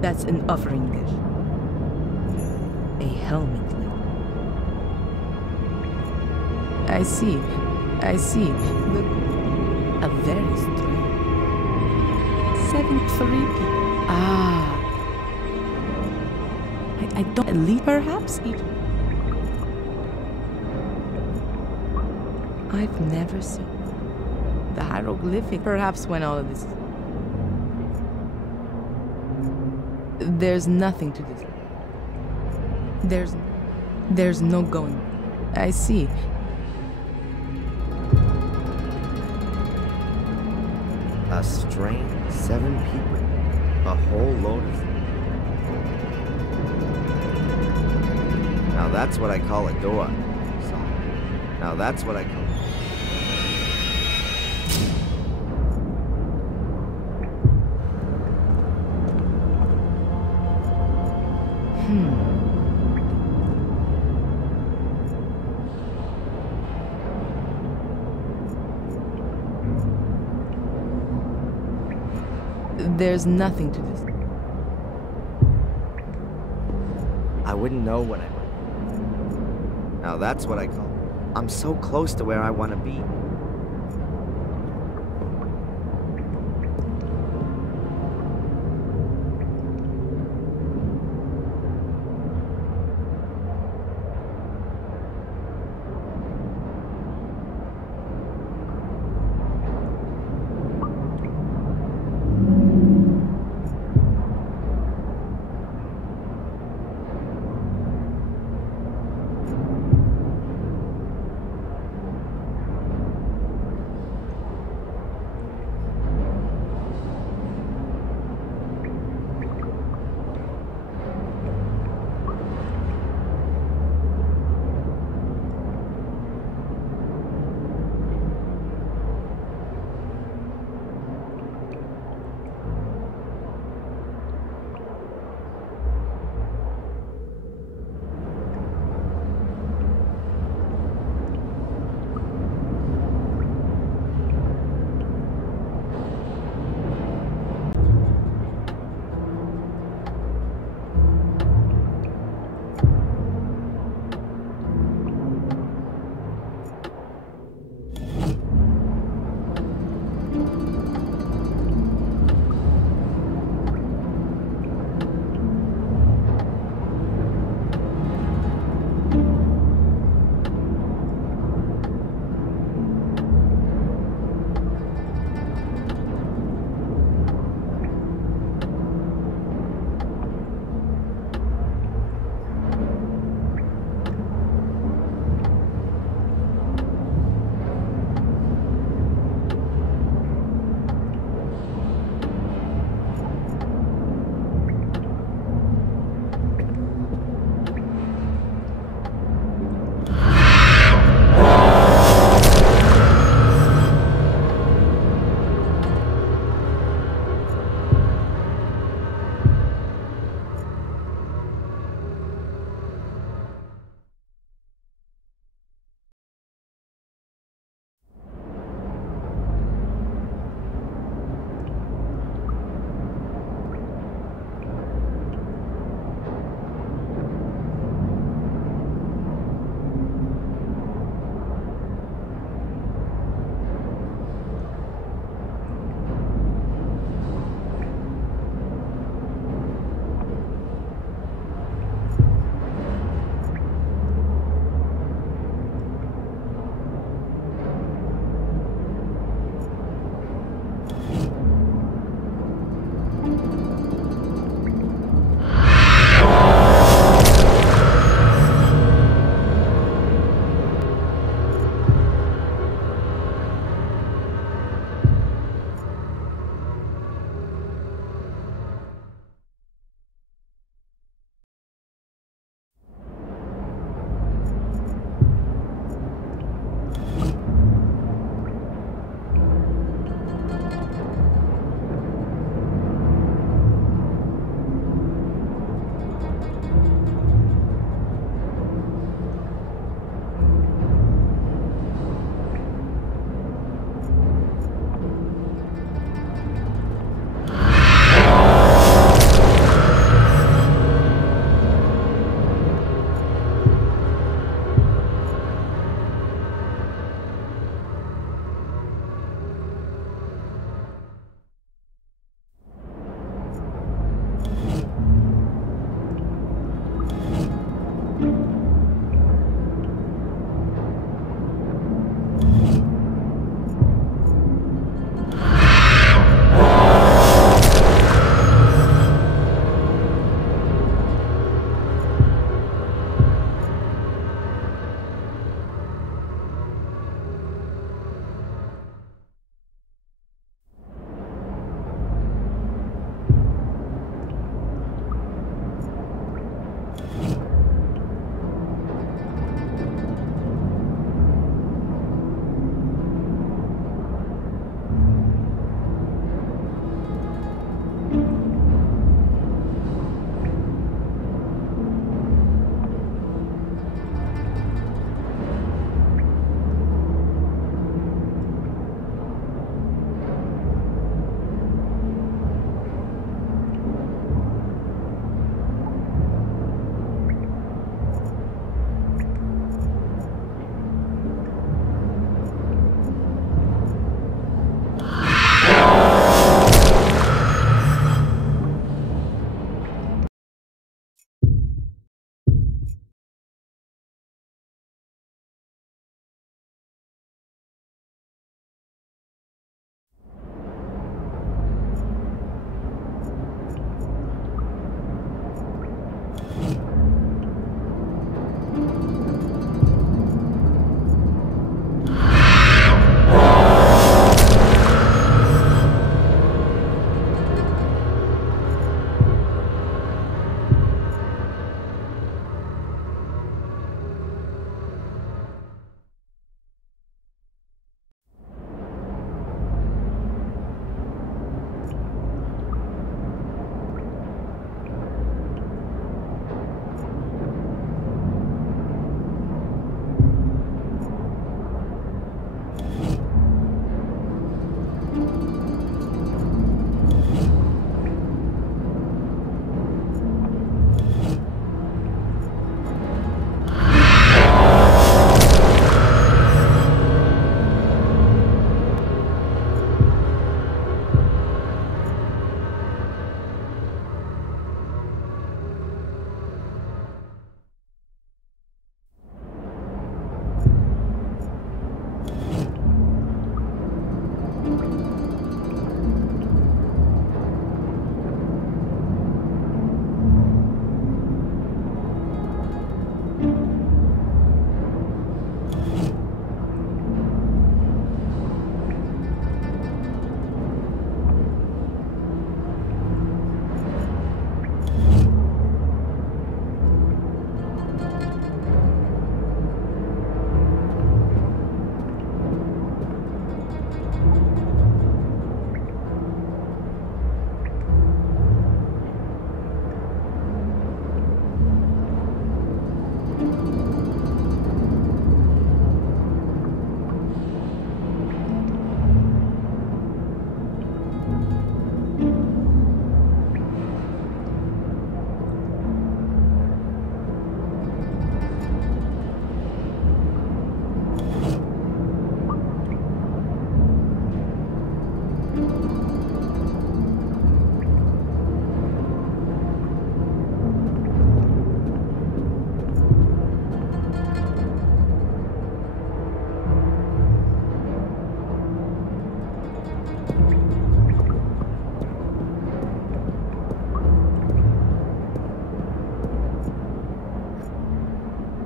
That's an offering dish. A helmet lid. I see. I see. Look, a very strange. 7-3. Ah. I don't... Elite, perhaps? I've never seen the hieroglyphic. Perhaps when all of this... There's nothing to this. There's no going. I see. A strange 7 people. A whole load of them. that's what I call a door. Now that's what I call... There's nothing to this. I wouldn't know what I went. Now that's what I call... I'm so close to where I want to be.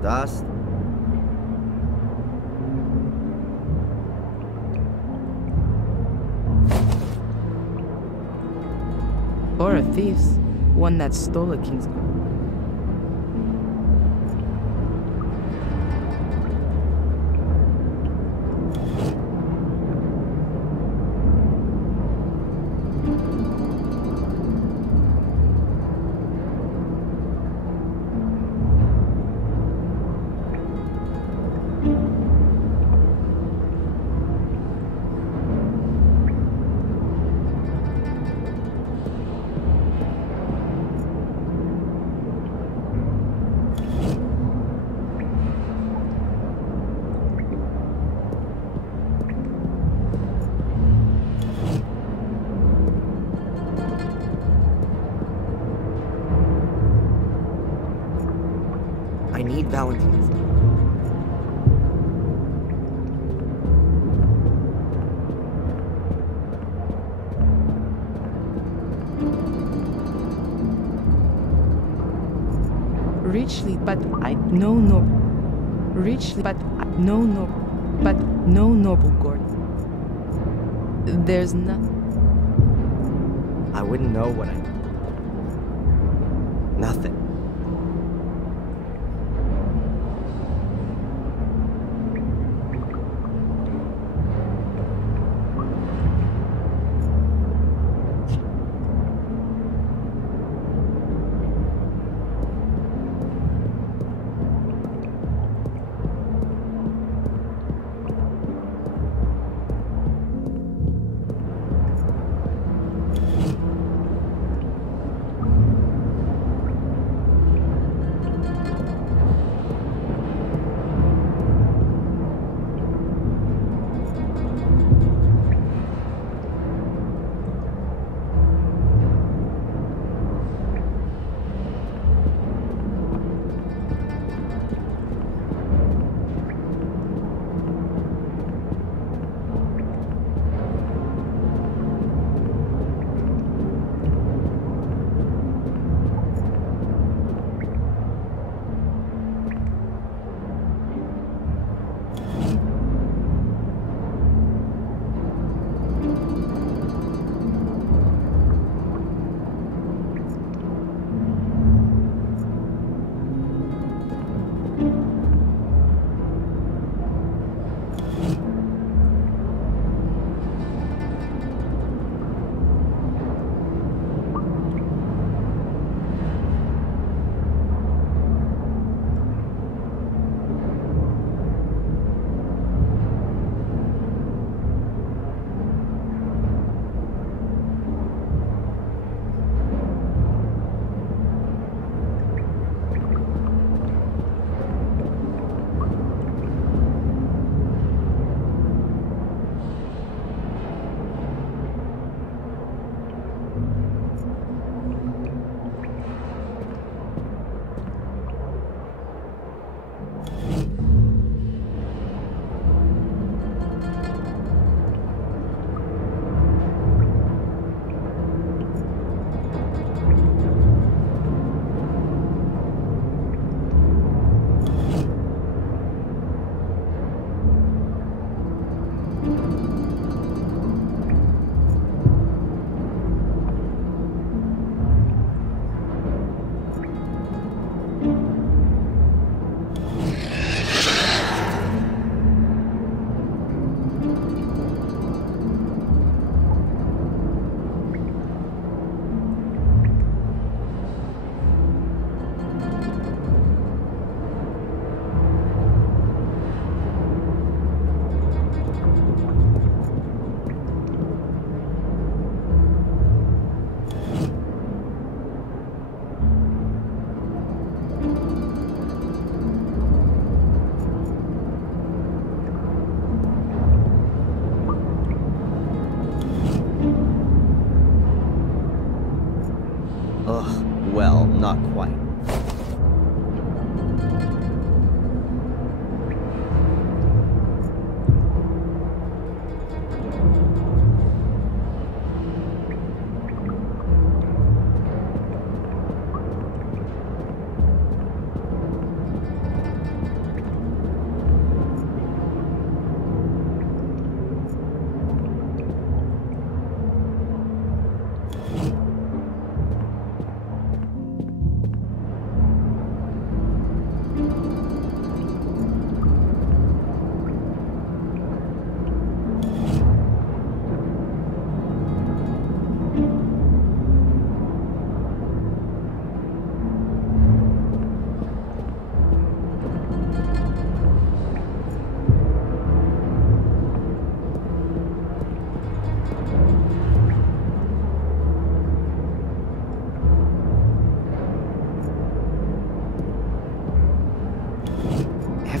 Dust? Or a thief's, one that stole a king's guard. I need Valentine's. Richly, but I no noble. Richly, but no noble. But no noble Gordon. There's nothing. I wouldn't know what I... Nothing.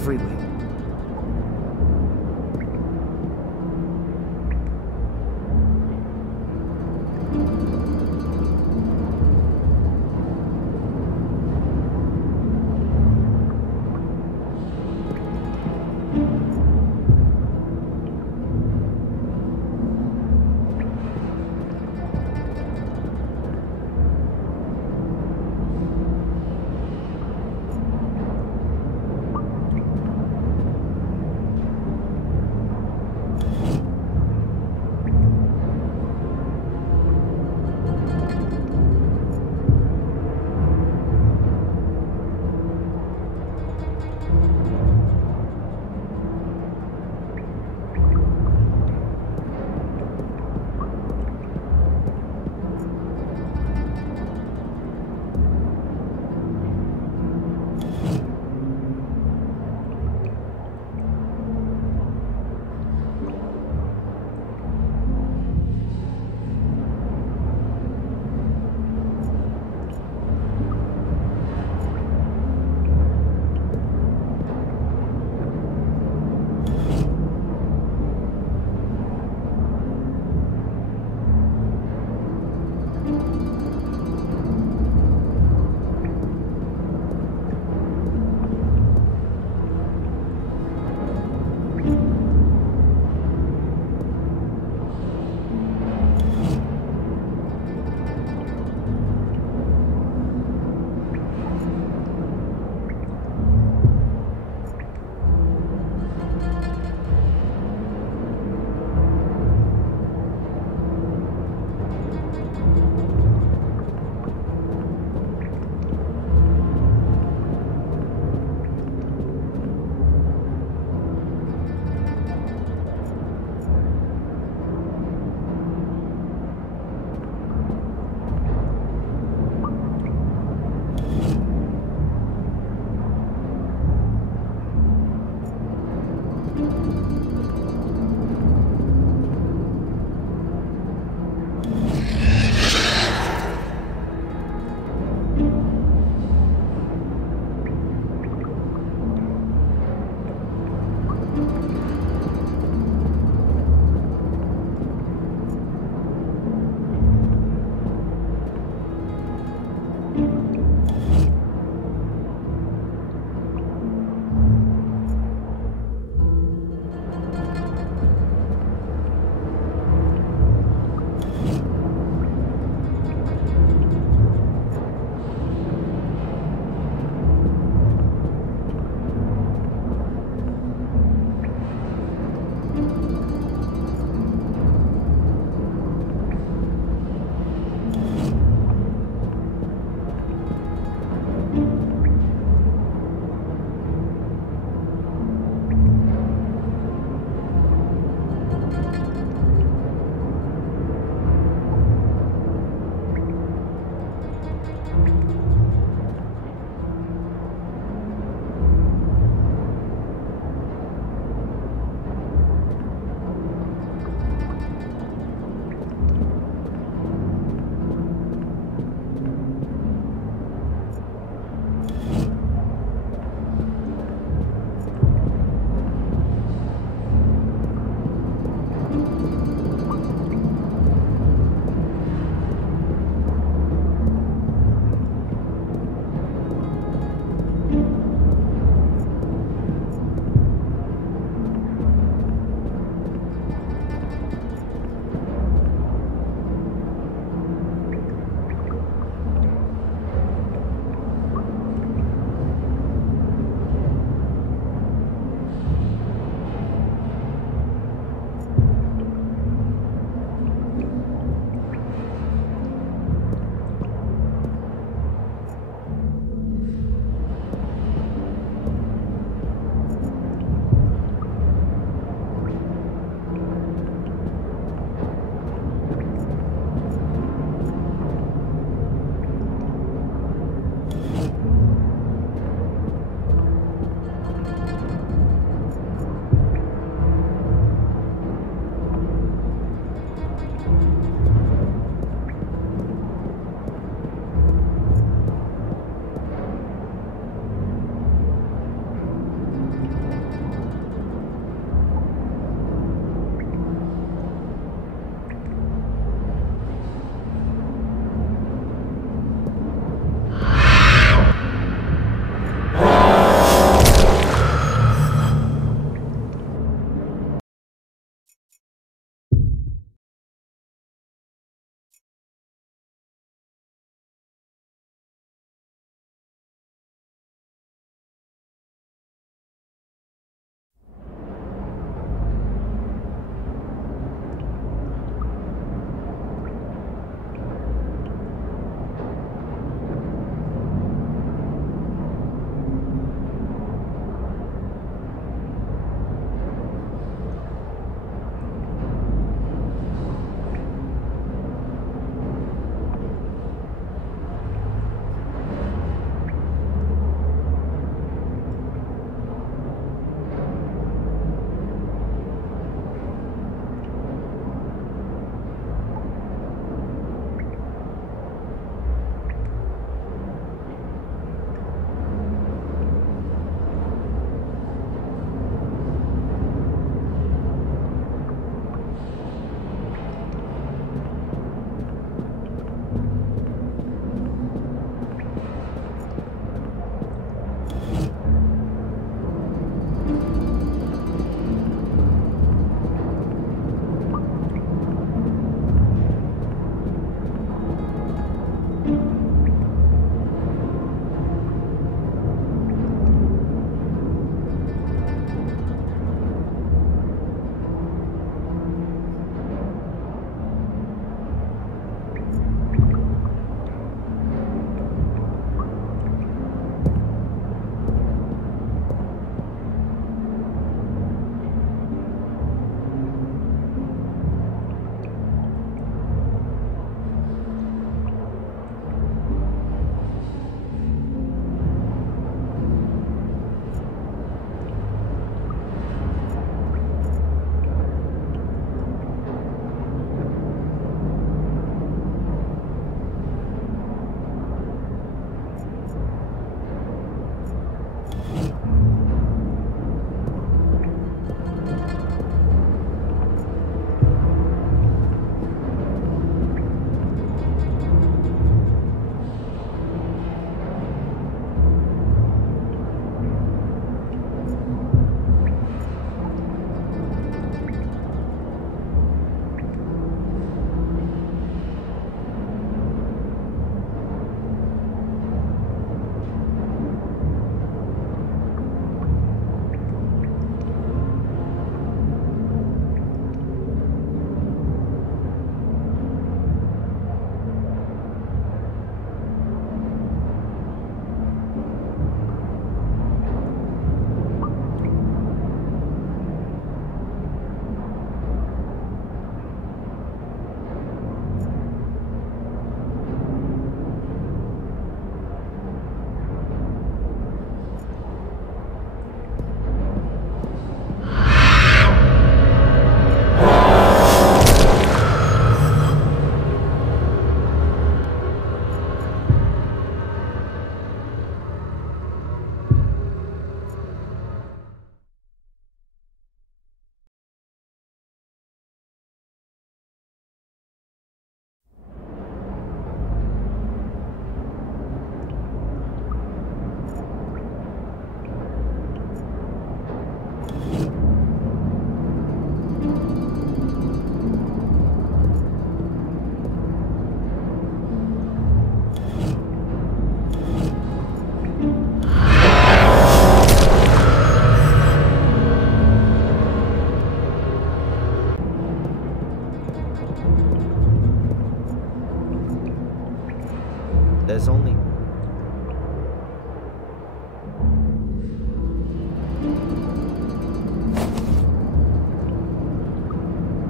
everywhere.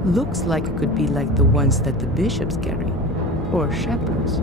Looks like it could be like the ones that the bishops carry, or shepherds.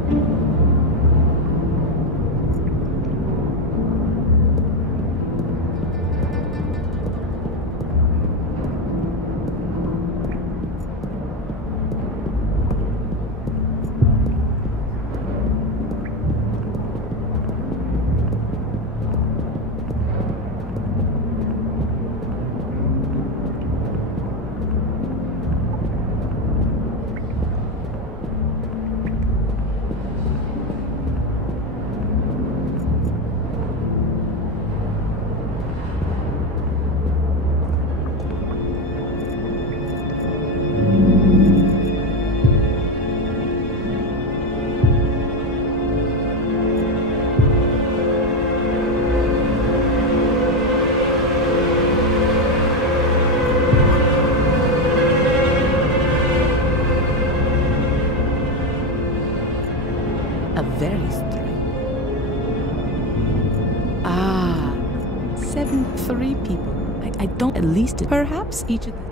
A very strange. 73 people. I don't at least perhaps each of them.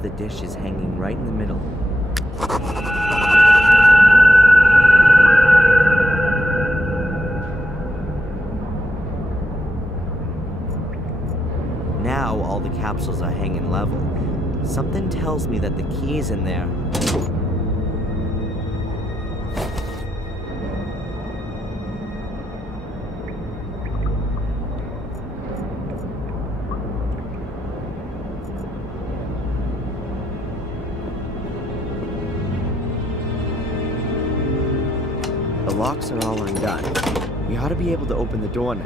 The dish is hanging right in the middle. Now all the capsules are hanging level. Something tells me that the key is in there. The locks are all undone. We ought to be able to open the door now.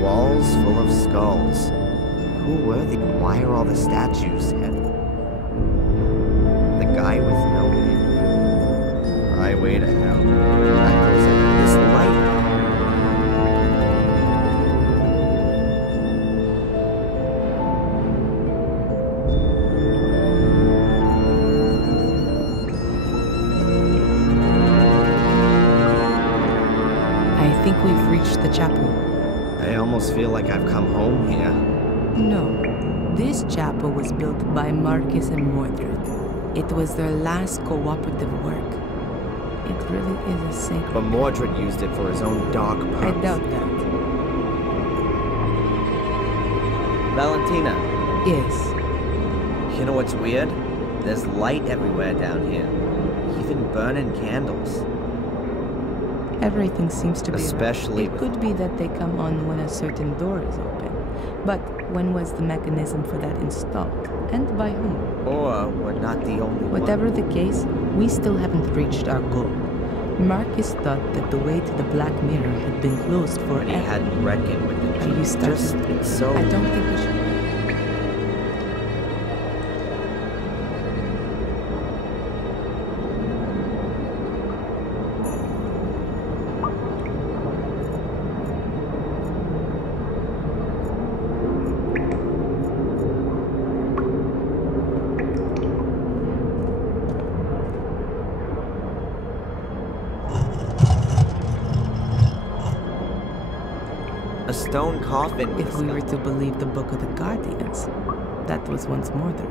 Walls full of skulls. Who were they? Why are all the statues heavy? The guy with no name. Highway to hell. This light. I think we've reached the chapel. I almost feel like I've come home here. No, this chapel was built by Marcus and Mordred. It was their last cooperative work. It really is a sacred... But Mordred used it for his own dark purpose. I doubt that. Valentina. Yes. You know what's weird? There's light everywhere down here. Even burning candles. Everything seems to be... Especially... It could be that they come on when a certain door is open. But when was the mechanism for that installed? And by whom? Or we're not the only one. Whatever the case, we still haven't reached our goal. Marcus thought that the way to the Black Mirror had been closed forever. He hadn't reckoned with it. Are you starting? Just, it's so... I don't think we should... A stone coffin with If we were to believe the Book of the Guardians, that was once Mordred.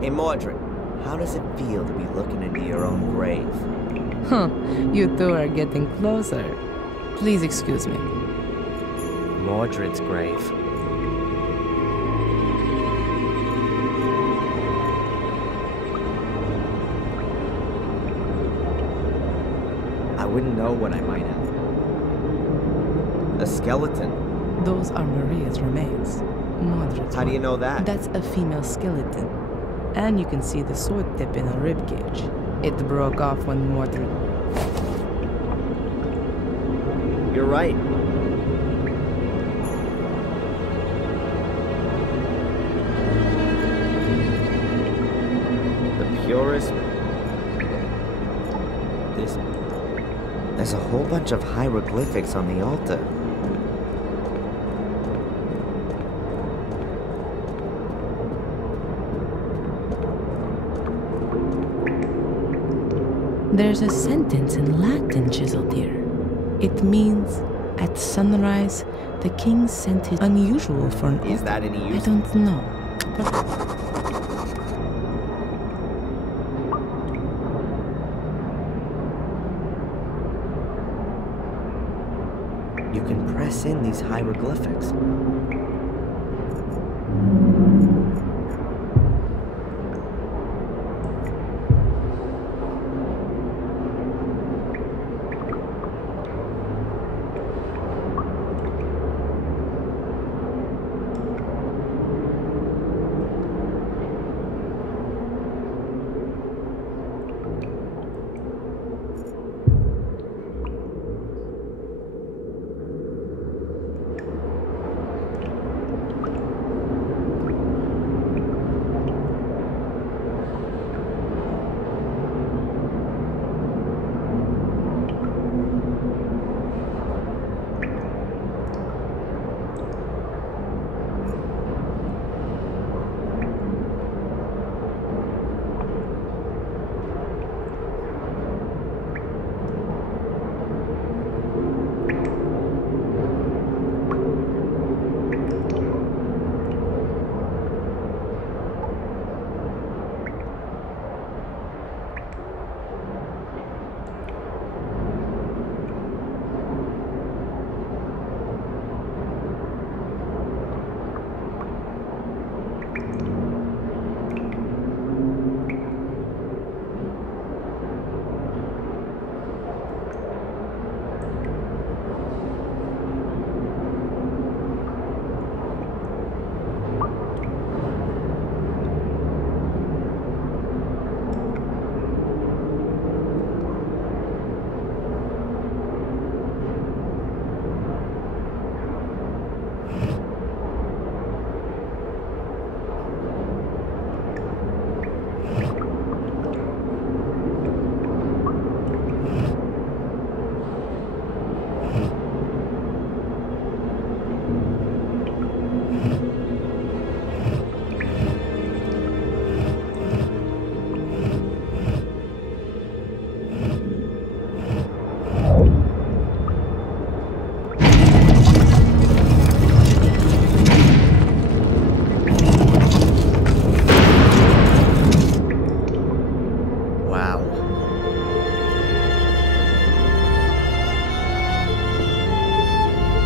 Hey, Mordred, how does it feel to be looking into your own grave? Huh, you two are getting closer. Please excuse me. Mordred's grave. I wouldn't know what I might have. A skeleton. Those are Maria's remains. Mordred's. How do you know that? That's a female skeleton. And you can see the sword tip in her ribcage. It broke off when Mordred... You're right. The purest... There's a whole bunch of hieroglyphics on the altar. There's a sentence in Latin chiseled here. It means, at sunrise, the king sent his... Unusual for an... Is that any use? I don't know. You can press in these hieroglyphics.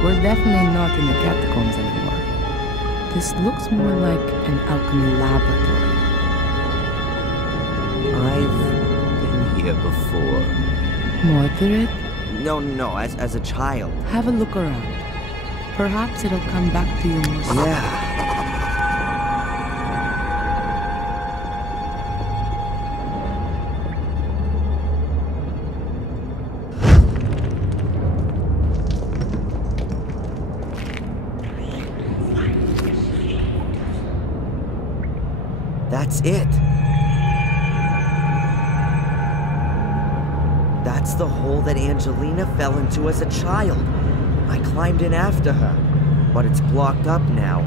We're definitely not in the catacombs anymore. This looks more like an alchemy laboratory. I've been here before. Mordred? No, as a child. Have a look around. Perhaps it'll come back to you more slowly. Yeah. That's it. That's the hole that Angelina fell into as a child. I climbed in after her, but it's blocked up now.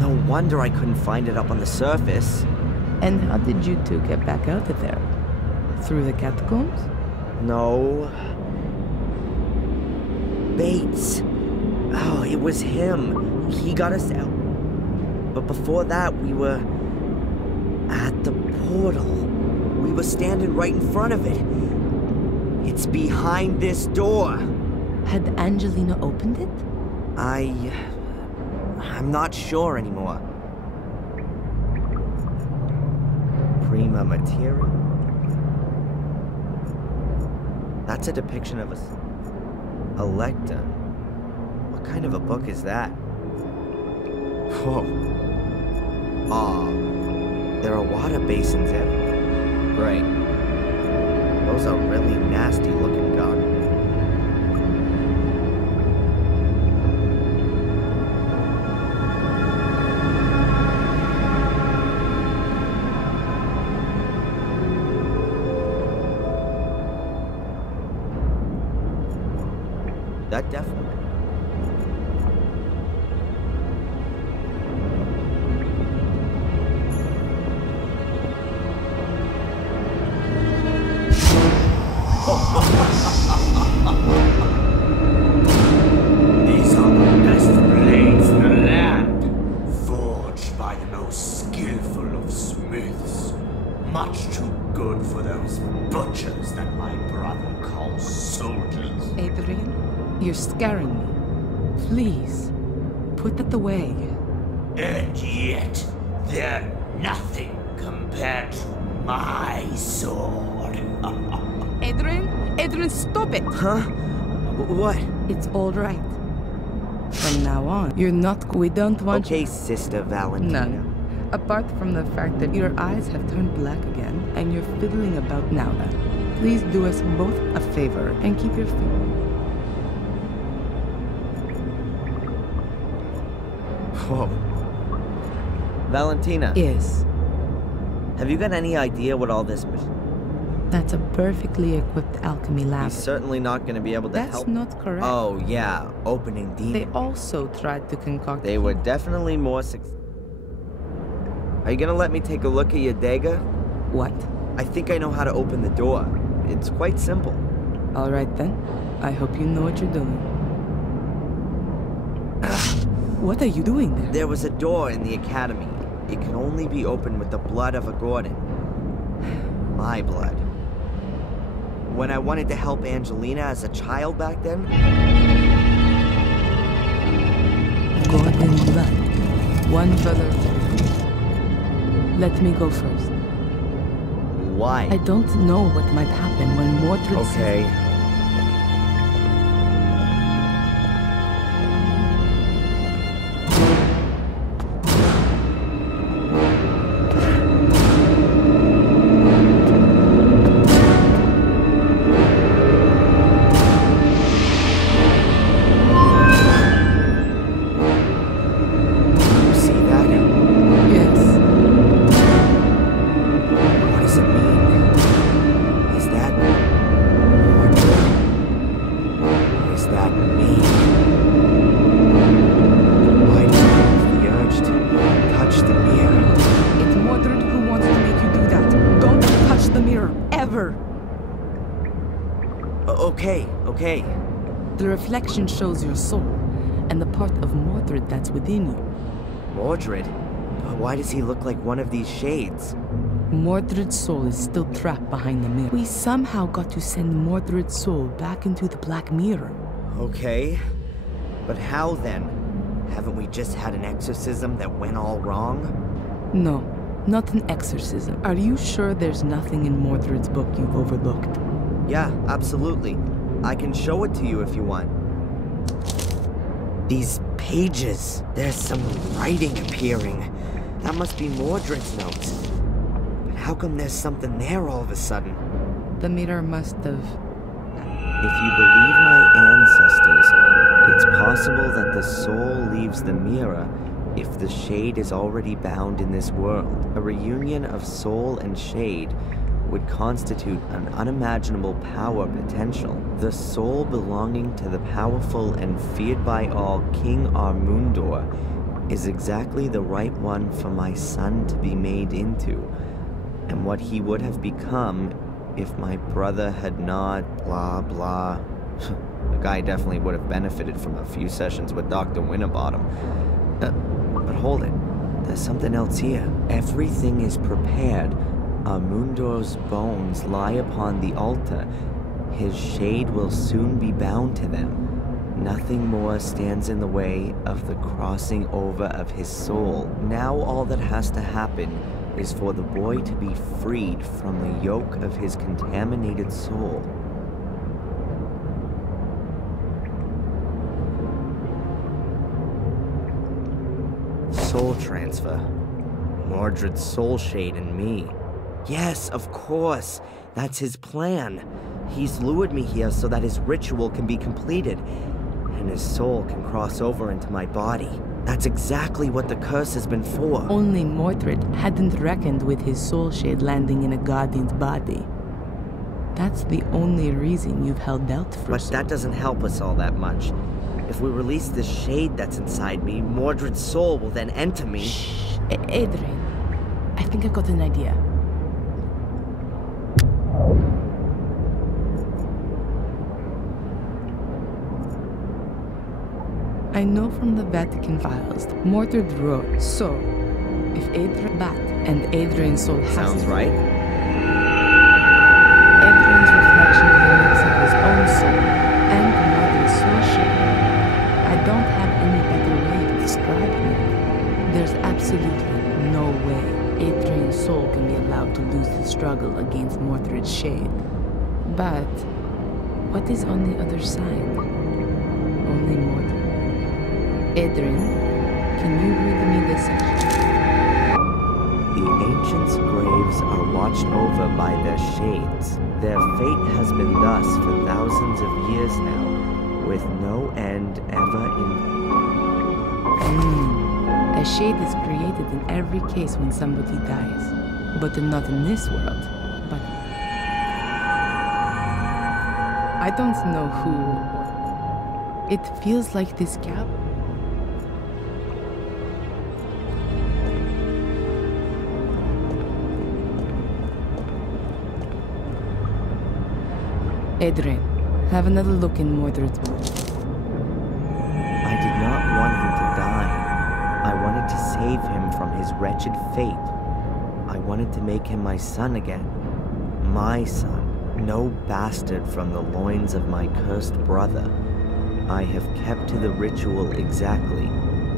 No wonder I couldn't find it up on the surface. And how did you two get back out of there? Through the catacombs? No. Bates. Oh, it was him. He got us out. But before that, we were at the portal. We were standing right in front of it. It's behind this door. Had Angelina opened it? I'm not sure anymore. Prima materia? That's a depiction of a lector. What kind of a book is that? Whoa. Aw, there are water basins everywhere. Great. Those are really nasty looking gardens. That definitely. These are the best blades in the land, forged by the most skillful of smiths. Much too good for those butchers that my brother calls soldiers. Adrian, you're scaring me. Please, put that away. And yet, they're nothing compared to my sword. Adrian, stop it! Huh? What? It's all right. From now on, you're not. We don't want. Okay, Sister Valentina. None. Apart from the fact that your eyes have turned black again and you're fiddling about now then. Please do us both a favor and keep your finger. Whoa. Valentina. Yes. Have you got any idea what all this... That's a perfectly equipped alchemy lab. He's certainly not going to be able to help. That's not correct. Oh, yeah. Opening demon. They also tried to concoct... They were definitely more Are you going to let me take a look at your dagger? What? I think I know how to open the door. It's quite simple. All right then. I hope you know what you're doing. What are you doing there? There was a door in the academy. It can only be opened with the blood of a Gordon. My blood. When I wanted to help Angelina as a child back then... Gordon blood. One brother. Let me go first. Why? I don't know what might happen when Mordred... Okay. Okay. The reflection shows your soul, and the part of Mordred that's within you. Mordred? But why does he look like one of these shades? Mordred's soul is still trapped behind the mirror. We somehow got to send Mordred's soul back into the Black Mirror. Okay. But how then? Haven't we just had an exorcism that went all wrong? No, not an exorcism. Are you sure there's nothing in Mordred's book you've overlooked? Yeah, absolutely. I can show it to you if you want. These pages. There's some writing appearing. That must be Mordred's notes. But how come there's something there all of a sudden? The mirror must have... If you believe my ancestors, it's possible that the soul leaves the mirror if the shade is already bound in this world. A reunion of soul and shade would constitute an unimaginable power potential. The soul belonging to the powerful and feared by all King Armundor is exactly the right one for my son to be made into, and what he would have become if my brother had not blah blah. A guy definitely would have benefited from a few sessions with Dr. Winterbottom. But hold it. There's something else here. Everything is prepared. Mundor's bones lie upon the altar. His shade will soon be bound to them. Nothing more stands in the way of the crossing over of his soul. Now all that has to happen is for the boy to be freed from the yoke of his contaminated soul. Soul transfer. Mordred's soul shade in me. Yes, of course. That's his plan. He's lured me here so that his ritual can be completed, and his soul can cross over into my body. That's exactly what the curse has been for. Only Mordred hadn't reckoned with his soul shade landing in a guardian's body. That's the only reason you've held out for But so that doesn't help us all that much. If we release the shade that's inside me, Mordred's soul will then enter me. Shh, Adrian. I think I got an idea. I know from the Vatican files, Mordred wrote, so, if Adrian bat and Adrian's soul has Sounds right. Adrian's reflection in the mix of his own soul and Mordred's soul shade. I don't have any better way of describing it. There's absolutely no way Adrian's soul can be allowed to lose the struggle against Mordred's shade. But what is on the other side? Only Mordred. Adrian, can you read me this section? The ancients' graves are watched over by their shades. Their fate has been thus for thousands of years now, with no end ever in... A shade is created in every case when somebody dies, but not in this world. But I don't know who. It feels like this cap. Adrian, have another look in Mordred's book. I did not want him to die. I wanted to save him from his wretched fate. I wanted to make him my son again. My son. No bastard from the loins of my cursed brother. I have kept to the ritual exactly.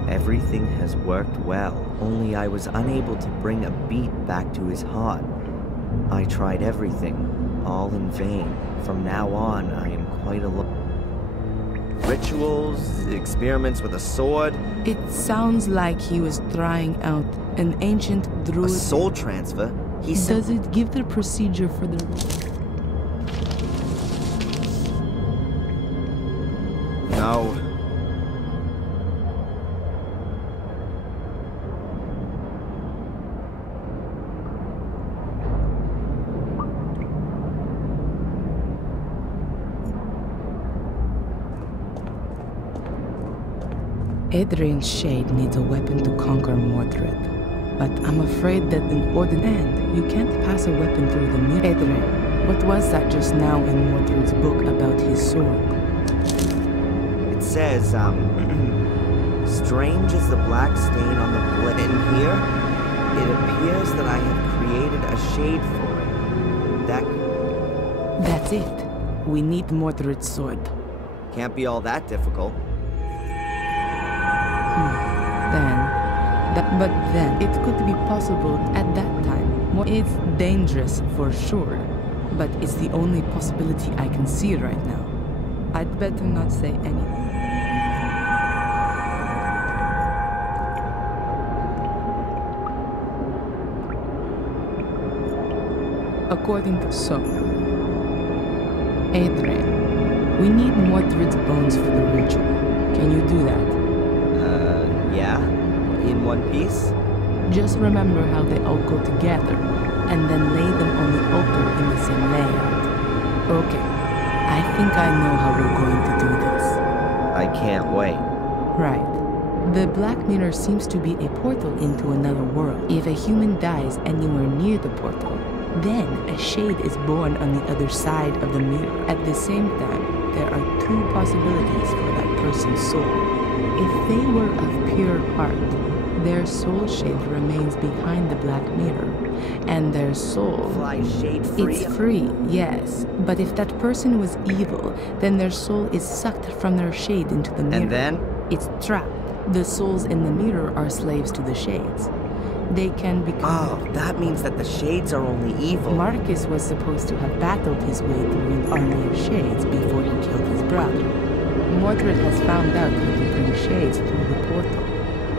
Everything has worked well, only I was unable to bring a beat back to his heart. I tried everything, all in vain. From now on, I am quite alone. Rituals, experiments with a sword. It sounds like he was trying out an ancient druid. A soul transfer? He said... Does it give the procedure for the... No. Adrian's shade needs a weapon to conquer Mordred. But I'm afraid that in ordinary, you can't pass a weapon through the mirror. Adrian, what was that just now in Mordred's book about his sword? It says, strange as the black stain on the blade. In here, it appears that I have created a shade for it. That's it. We need Mordred's sword. Can't be all that difficult. But then, it could be possible at that time. It's dangerous for sure, but it's the only possibility I can see right now. I'd better not say anything. According to Adrian, we need Mordred's bones for the ritual. Can you do that? Yeah? In one piece? Just remember how they all go together, and then lay them on the altar in the same layout. Okay, I think I know how we're going to do this. I can't wait. Right. The Black Mirror seems to be a portal into another world. If a human dies anywhere near the portal, then a shade is born on the other side of the mirror. At the same time, there are two possibilities for that person's soul. If they were of pure heart, their soul shade remains behind the black mirror, and their soul... Fly shade free? It's free, yes. But if that person was evil, then their soul is sucked from their shade into the mirror. And then? It's trapped. The souls in the mirror are slaves to the shades. They can become... Oh, that means that the shades are only evil. Marcus was supposed to have battled his way through an army of shades before he killed his brother. Mordred has found out how to bring shades through the portal.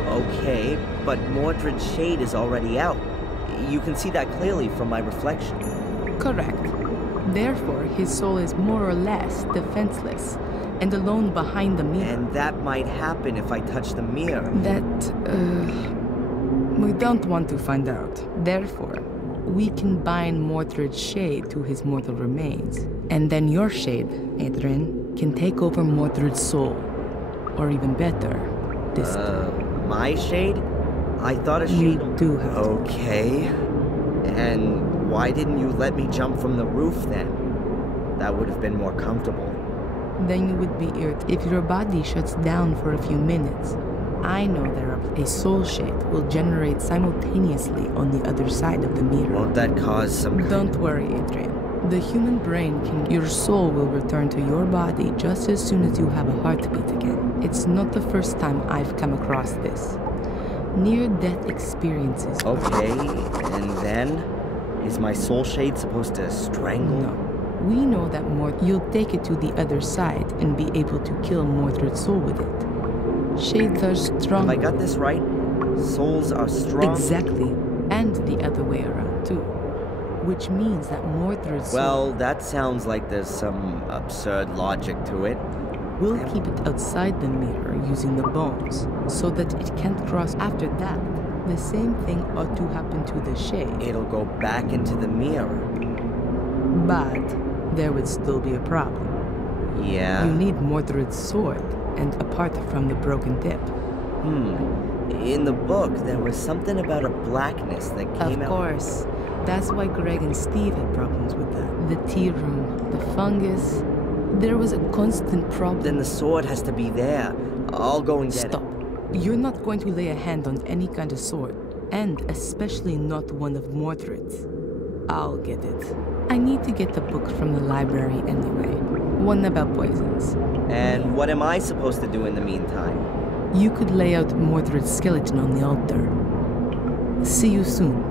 Okay, but Mordred's shade is already out. You can see that clearly from my reflection. Correct. Therefore, his soul is more or less defenseless and alone behind the mirror. And that might happen if I touch the mirror. We don't want to find out. Therefore, we can bind Mordred's shade to his mortal remains. And then your shade, Adrian, can take over Mordred's soul. Or even better, this... My shade? I thought a shade... You do have to. Okay. And why didn't you let me jump from the roof then? That would have been more comfortable. Then you would be irritated if your body shuts down for a few minutes. I know a soul shade will generate simultaneously on the other side of the mirror. Won't that cause some... Don't worry, Adrian. The human brain can... Your soul will return to your body just as soon as you have a heartbeat again. It's not the first time I've come across this. Near-death experiences... Okay, and then? Is my soul shade supposed to strangle? No. We know that you'll take it to the other side and be able to kill Mordred's soul with it. Shades are strong. Have I got this right? Souls are strong? Exactly. And the other way around, too. Which means that Mordred's soul... Well, that sounds like there's some absurd logic to it. We'll keep it outside the mirror using the bones, so that it can't cross after that. The same thing ought to happen to the shade. It'll go back into the mirror. But there would still be a problem. Yeah? You need Mordred's sword, and apart from the broken tip. In the book, there was something about a blackness that came out... Of course. That's why Greg and Steve had problems with that. The tea room, the fungus... There was a constant problem. Then the sword has to be there. I'll go and get it. Stop. You're not going to lay a hand on any kind of sword. And especially not one of Mordred's. I'll get it. I need to get the book from the library anyway. One about poisons. And what am I supposed to do in the meantime? You could lay out Mordred's skeleton on the altar. See you soon.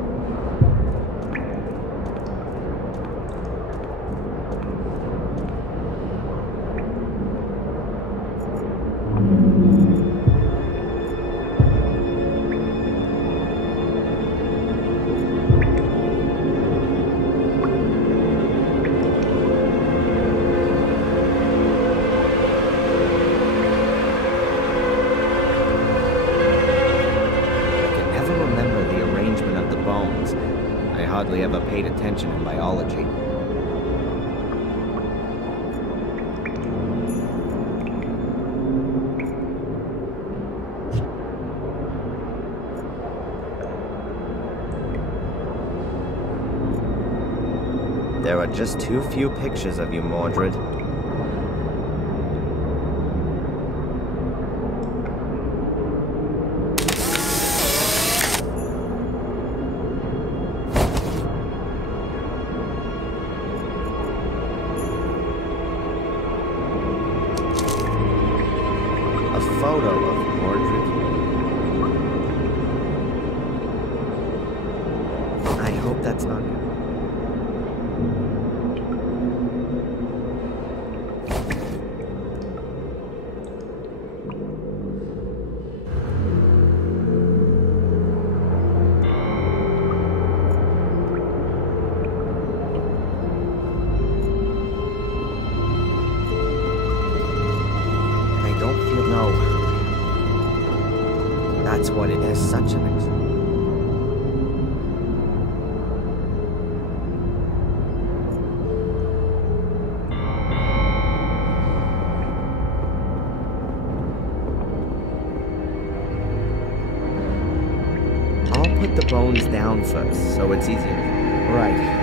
Hardly ever paid attention in biology. There are just too few pictures of you, Mordred. Photo of Mordred. I hope that's not good. That's what it is, such an I'll put the bones down first, so it's easier. Right.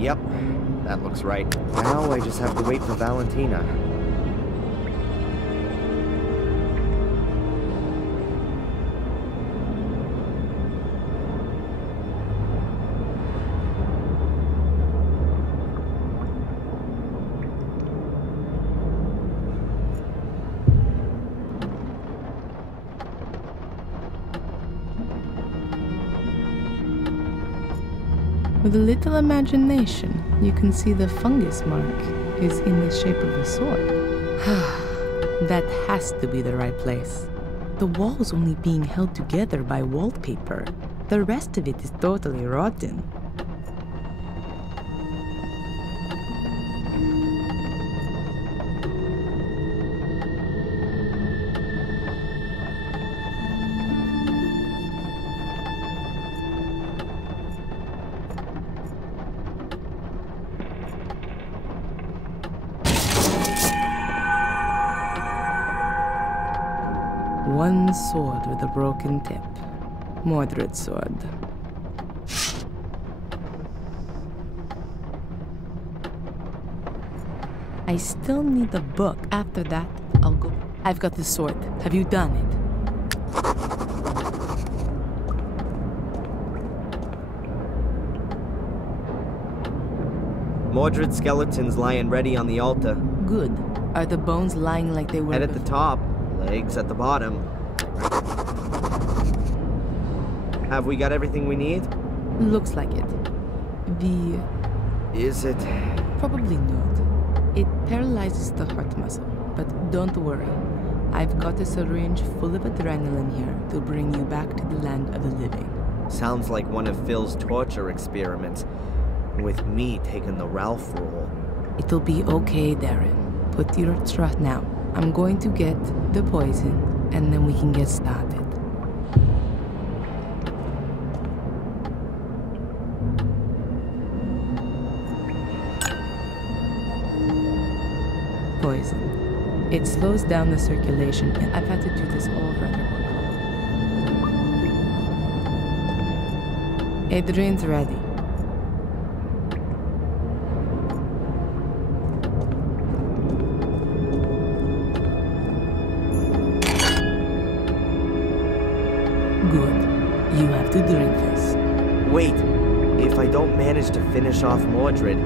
Yep, that looks right. Now I just have to wait for Valentina. With a little imagination, you can see the fungus mark is in the shape of a sword. That has to be the right place. The wall's only being held together by wallpaper. The rest of it is totally rotten. One sword with a broken tip. Mordred's sword. I still need the book. After that, I'll go. I've got the sword. Have you done it? Mordred's skeleton's lying ready on the altar. Good. Are the bones lying like they were Head at the top, legs at the bottom. Have we got everything we need? Looks like it. Is it? Probably not. It paralyzes the heart muscle, but don't worry. I've got a syringe full of adrenaline here to bring you back to the land of the living. Sounds like one of Phil's torture experiments, with me taking the Ralph role. It'll be okay, Darren. Put your trust now. I'm going to get the poison, and then we can get started. Poison. It slows down the circulation, and I've had to do this all rather quickly. Adrian's ready. Good. You have to drink this. Wait, if I don't manage to finish off Mordred,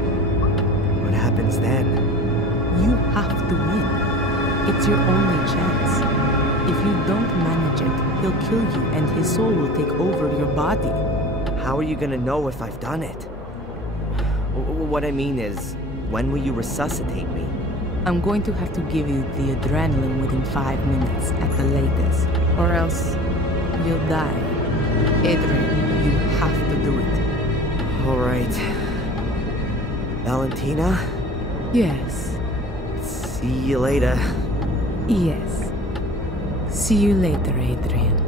what happens then? You have to win. It's your only chance. If you don't manage it, he'll kill you and his soul will take over your body. How are you gonna know if I've done it? What I mean is, when will you resuscitate me? I'm going to have to give you the adrenaline within 5 minutes at the latest, or else you'll die. Adrian, you have to do it. All right. Valentina? Yes. See you later. Yes. See you later, Adrian.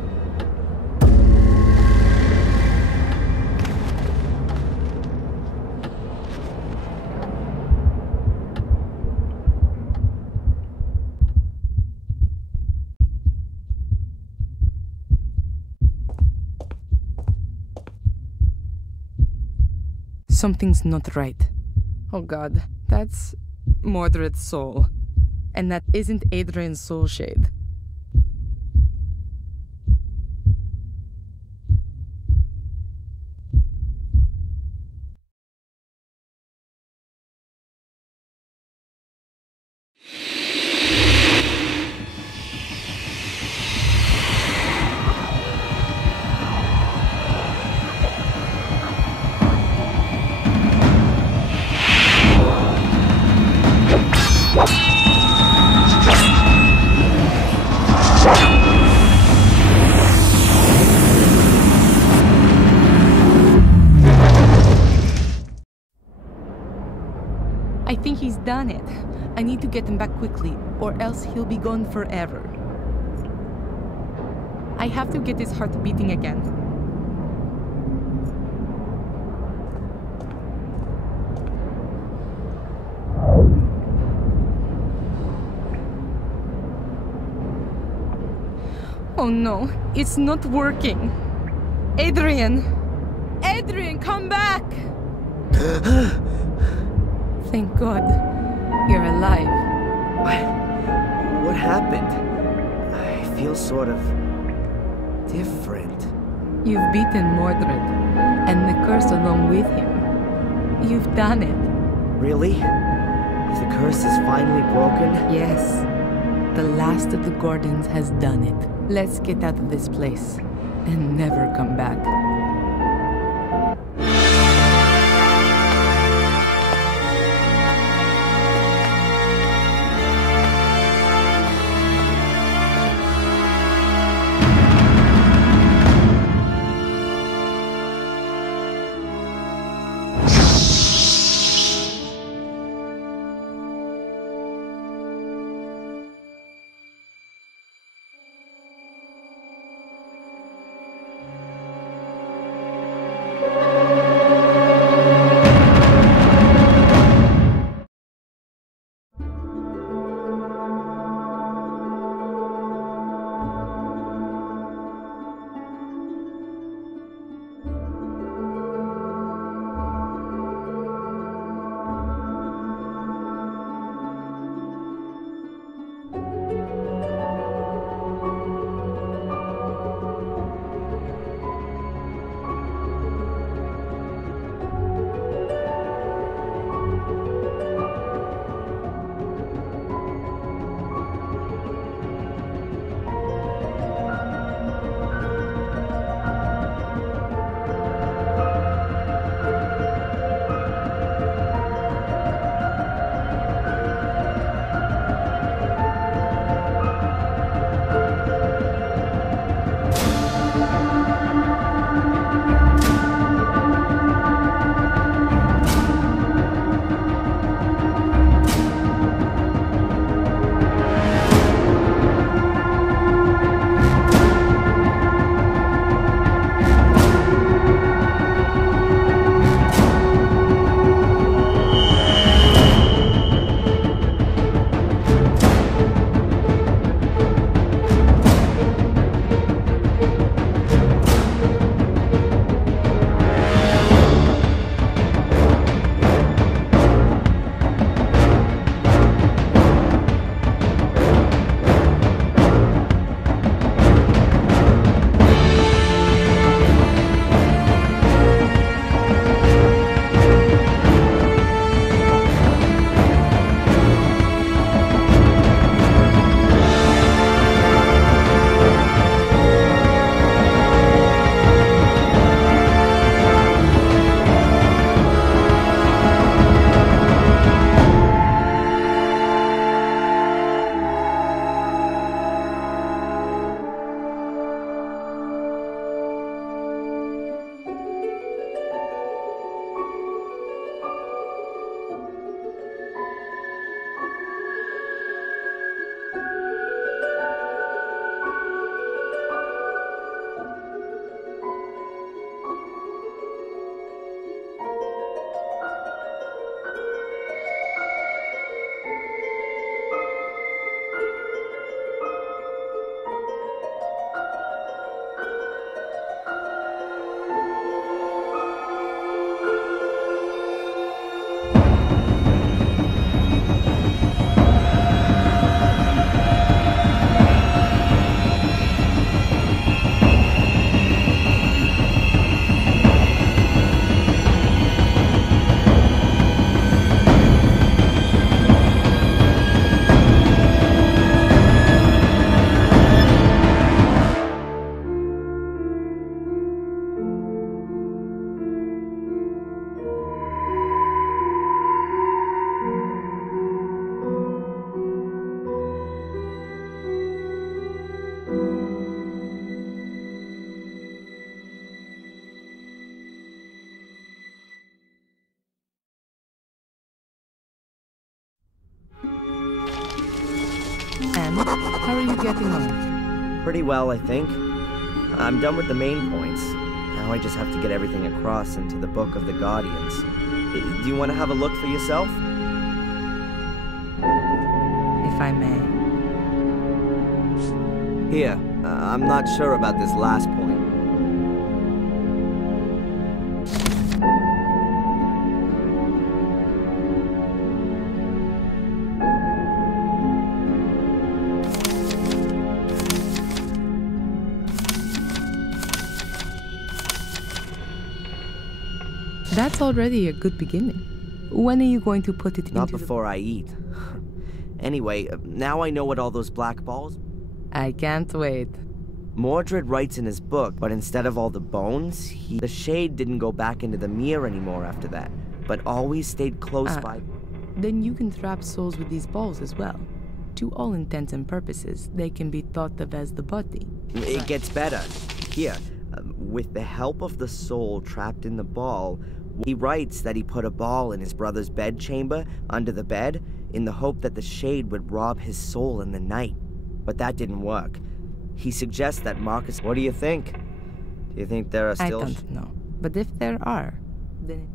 Something's not right. Oh god, that's Mordred's soul. And that isn't Adrian's soul shade. I think he's done it. I need to get him back quickly, or else he'll be gone forever. I have to get his heart beating again. Oh no, it's not working. Adrian! Adrian, come back! Thank God. You're alive. What happened? I feel sort of different. You've beaten Mordred, and the curse along with him. You've done it. Really? The curse is finally broken? Yes. The last of the Gordons has done it. Let's get out of this place and never come back. How are you getting on? Pretty well, I think. I'm done with the main points. Now I just have to get everything across into the Book of the Guardians. Do you want to have a look for yourself? If I may. Here, I'm not sure about this last point. That's already a good beginning. When are you going to put it Not into before I eat. Anyway, now I know what all those black balls... I can't wait. Mordred writes in his book, but instead of all the bones, the shade didn't go back into the mirror anymore after that, but always stayed close by. Then you can trap souls with these balls as well. To all intents and purposes, they can be thought of as the body. It gets better. Here, with the help of the soul trapped in the ball, he writes that he put a ball in his brother's bedchamber under the bed in the hope that the shade would rob his soul in the night. But that didn't work. He suggests that Marcus... What do you think? Do you think there are still... I don't know. But if there are, then...